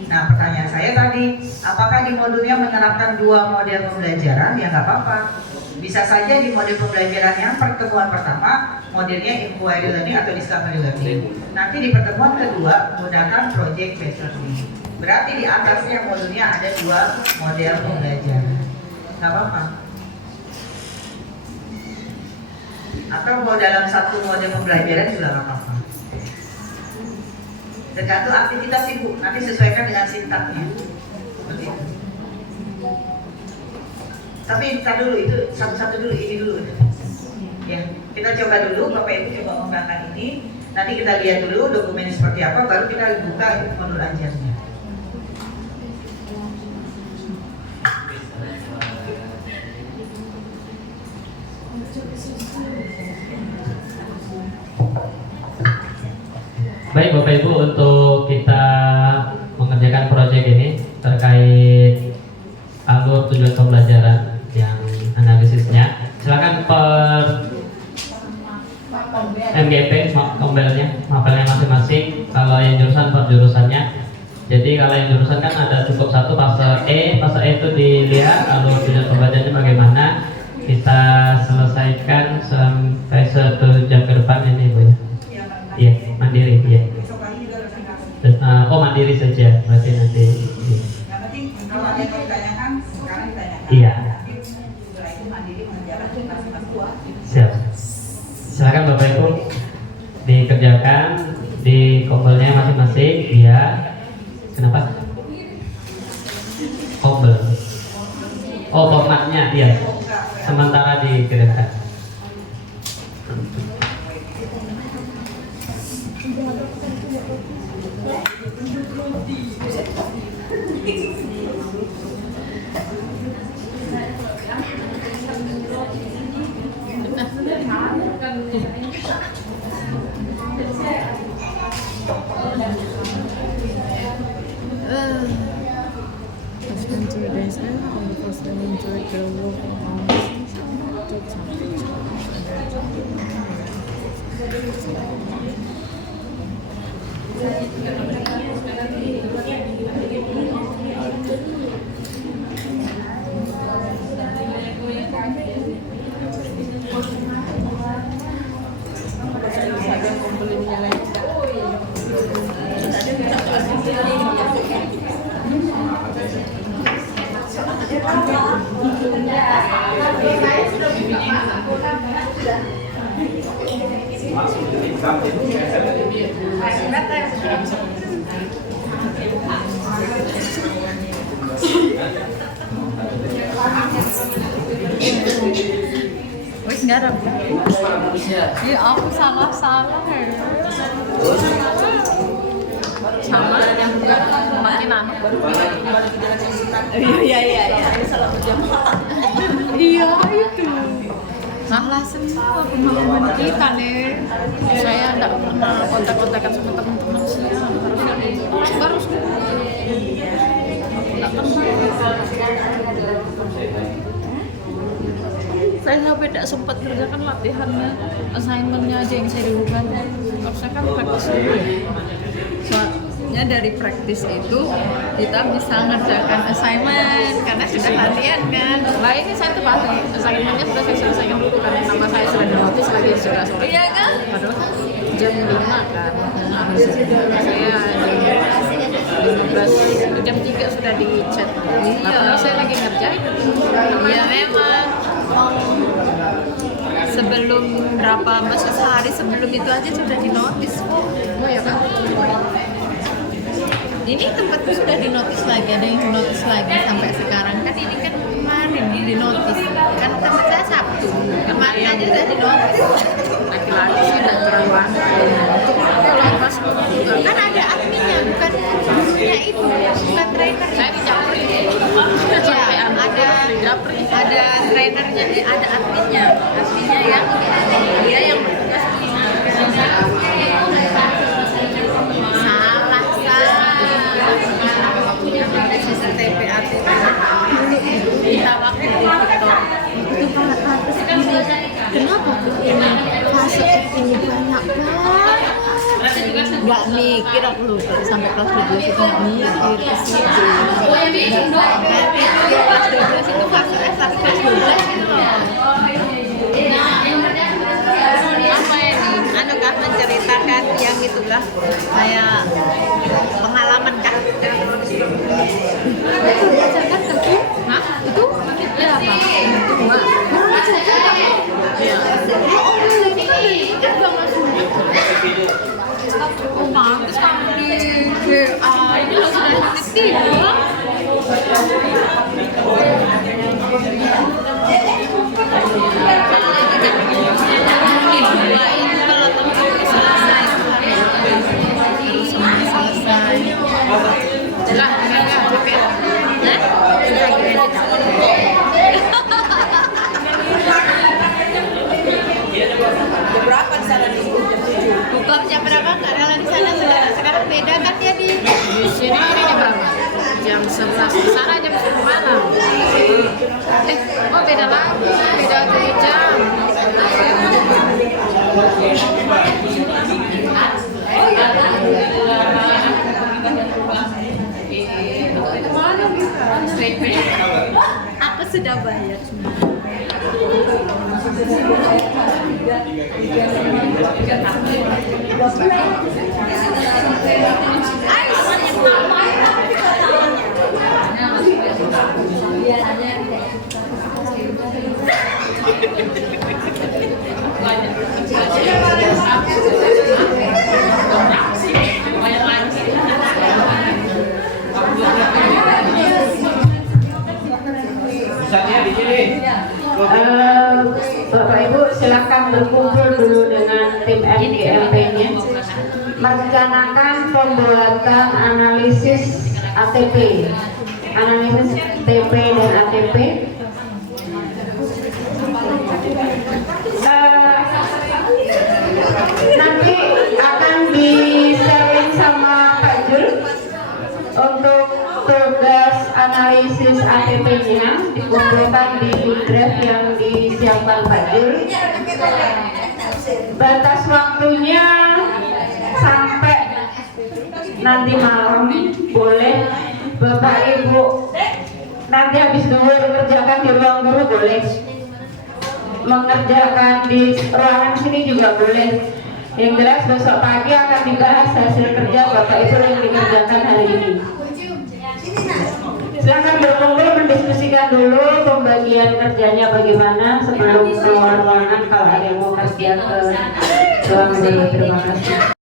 Nah, pertanyaan saya tadi, apakah di modulnya menerapkan 2 model pembelajaran? Ya nggak apa-apa. Bisa saja di model pembelajaran yang pertemuan pertama modelnya inquiry learning atau discovery learning. Nanti di pertemuan kedua menggunakan project based learning. Berarti di atasnya modulnya ada 2 model pembelajaran. Nggak apa-apa. Atau mau dalam satu model pembelajaran juga nggak apa-apa. Tergantung aktivitas Ibu, nanti sesuaikan dengan sintaknya. Seperti itu. Tapi ntar dulu, itu satu-satu dulu, ini dulu. Ya, kita coba dulu, Bapak Ibu coba menggunakan ini. Nanti kita lihat dulu dokumennya seperti apa, baru kita buka modul ajarnya. Baik Bapak Ibu, untuk kita mengerjakan proyek ini terkait alur tujuan pembelajaran yang analisisnya, silakan per MGP mapelnya masing-masing. Kalau yang jurusan per jurusannya. Jadi kalau yang jurusan kan ada cukup satu fase E itu dilihat alur tujuan pembelajarannya bagaimana. Kita selesaikan sampai 1 jam ke depan ini Bu ya. Iya, mandiri, iya. Oh, mandiri saja, berarti nanti. Iya. Yang penting kalau ada yang ditanyakan, sekarang ditanyakan. Iya. Setelah itu mandiri mengerjakan masing-masing. Siap. Silakan Bapak Ibu dikerjakan di kompilnya masing-masing. Iya. Kenapa? dia sementara dikirimkan. I've spent 2 days there. On the first day, I enjoyed the walking on the seashore. Took some pictures. Wis garap. Ya aku salah ya. Sama yang makin lama baru iya. Salah berjamaah. Iya itu. Salah semua pemahaman kita nih. Saya enggak pernah kontak-kontakan sama teman-teman saya. Harusnya baru saya sampai tidak sempat kerjakan latihannya, assignmentnya aja yang saya dulukan. Harusnya kan praktis dulu. Soalnya dari praktis itu kita bisa ngerjakan assignment karena sudah latihan kan. Lah ini saya tuh pasti assignmentnya sudah saya selesaikan dulu karena nama saya sudah di notis lagi sudah sore. Iya kan? Padahal kan jam 5 kan. Saya di 15 jam 3 sudah di chat. Iya. Saya lagi ngerjain. Iya memang. Sebelum berapa masa sehari sebelum itu aja sudah dinotis kok. Oh ya kan? Ini tempatku sudah dinotis lagi, ada yang dinotis lagi sampai sekarang kan ini kan kemarin dinotis kan tempat saya Sabtu kemarin aja sudah dinotis. Laki-laki sih tidak terlalu kalau pas kan ada adminnya bukan gurunya itu bukan trainer saya dijapri ya ada trainernya ada adminnya yang dia yang bertugas ada sisa TPA kita waktu di TikTok itu pantas ini kenapa ini fase ini banyak banget nggak mikir aku loh sampai kelas 12 itu nggak mikir ke situ nanti kelas 12 itu fase S tapi kelas 12 gitu loh apa ini anu kah menceritakan yang itu kah kayak pengalaman kah mengajarkan tapi hah itu ya apa cuma oh mantas kamu di WA ini lo sudah unit 3 berapa di sana di buka jam berapa karena di sana sekarang beda kan dia di sini kira berapa jam 11 di sana jam 10 malam oh beda lagi beda 7 jam aku sudah bayar Pusatnya di sini. Bapak Ibu silakan berkumpul dulu dengan tim MGMP-nya, merencanakan pembuatan analisis ATP, analisis TP dan ATP. Nanti akan di-sharing sama Pak Jul untuk tugas analisis ATP-nya, dikumpulkan di draft yang disiapkan Pak Jul. Batas waktunya sampai nanti malam, boleh Bapak Ibu nanti habis dulu dikerjakan di ruang guru, boleh mengerjakan di ruangan sini juga boleh. Yang jelas besok pagi akan dibahas hasil kerja Bapak Ibu yang dikerjakan hari ini. Silakan berkumpul mendiskusikan dulu pembagian kerjanya bagaimana sebelum keluar ruangan kalau ada yang mau kerja ke ruang guru. Terima kasih.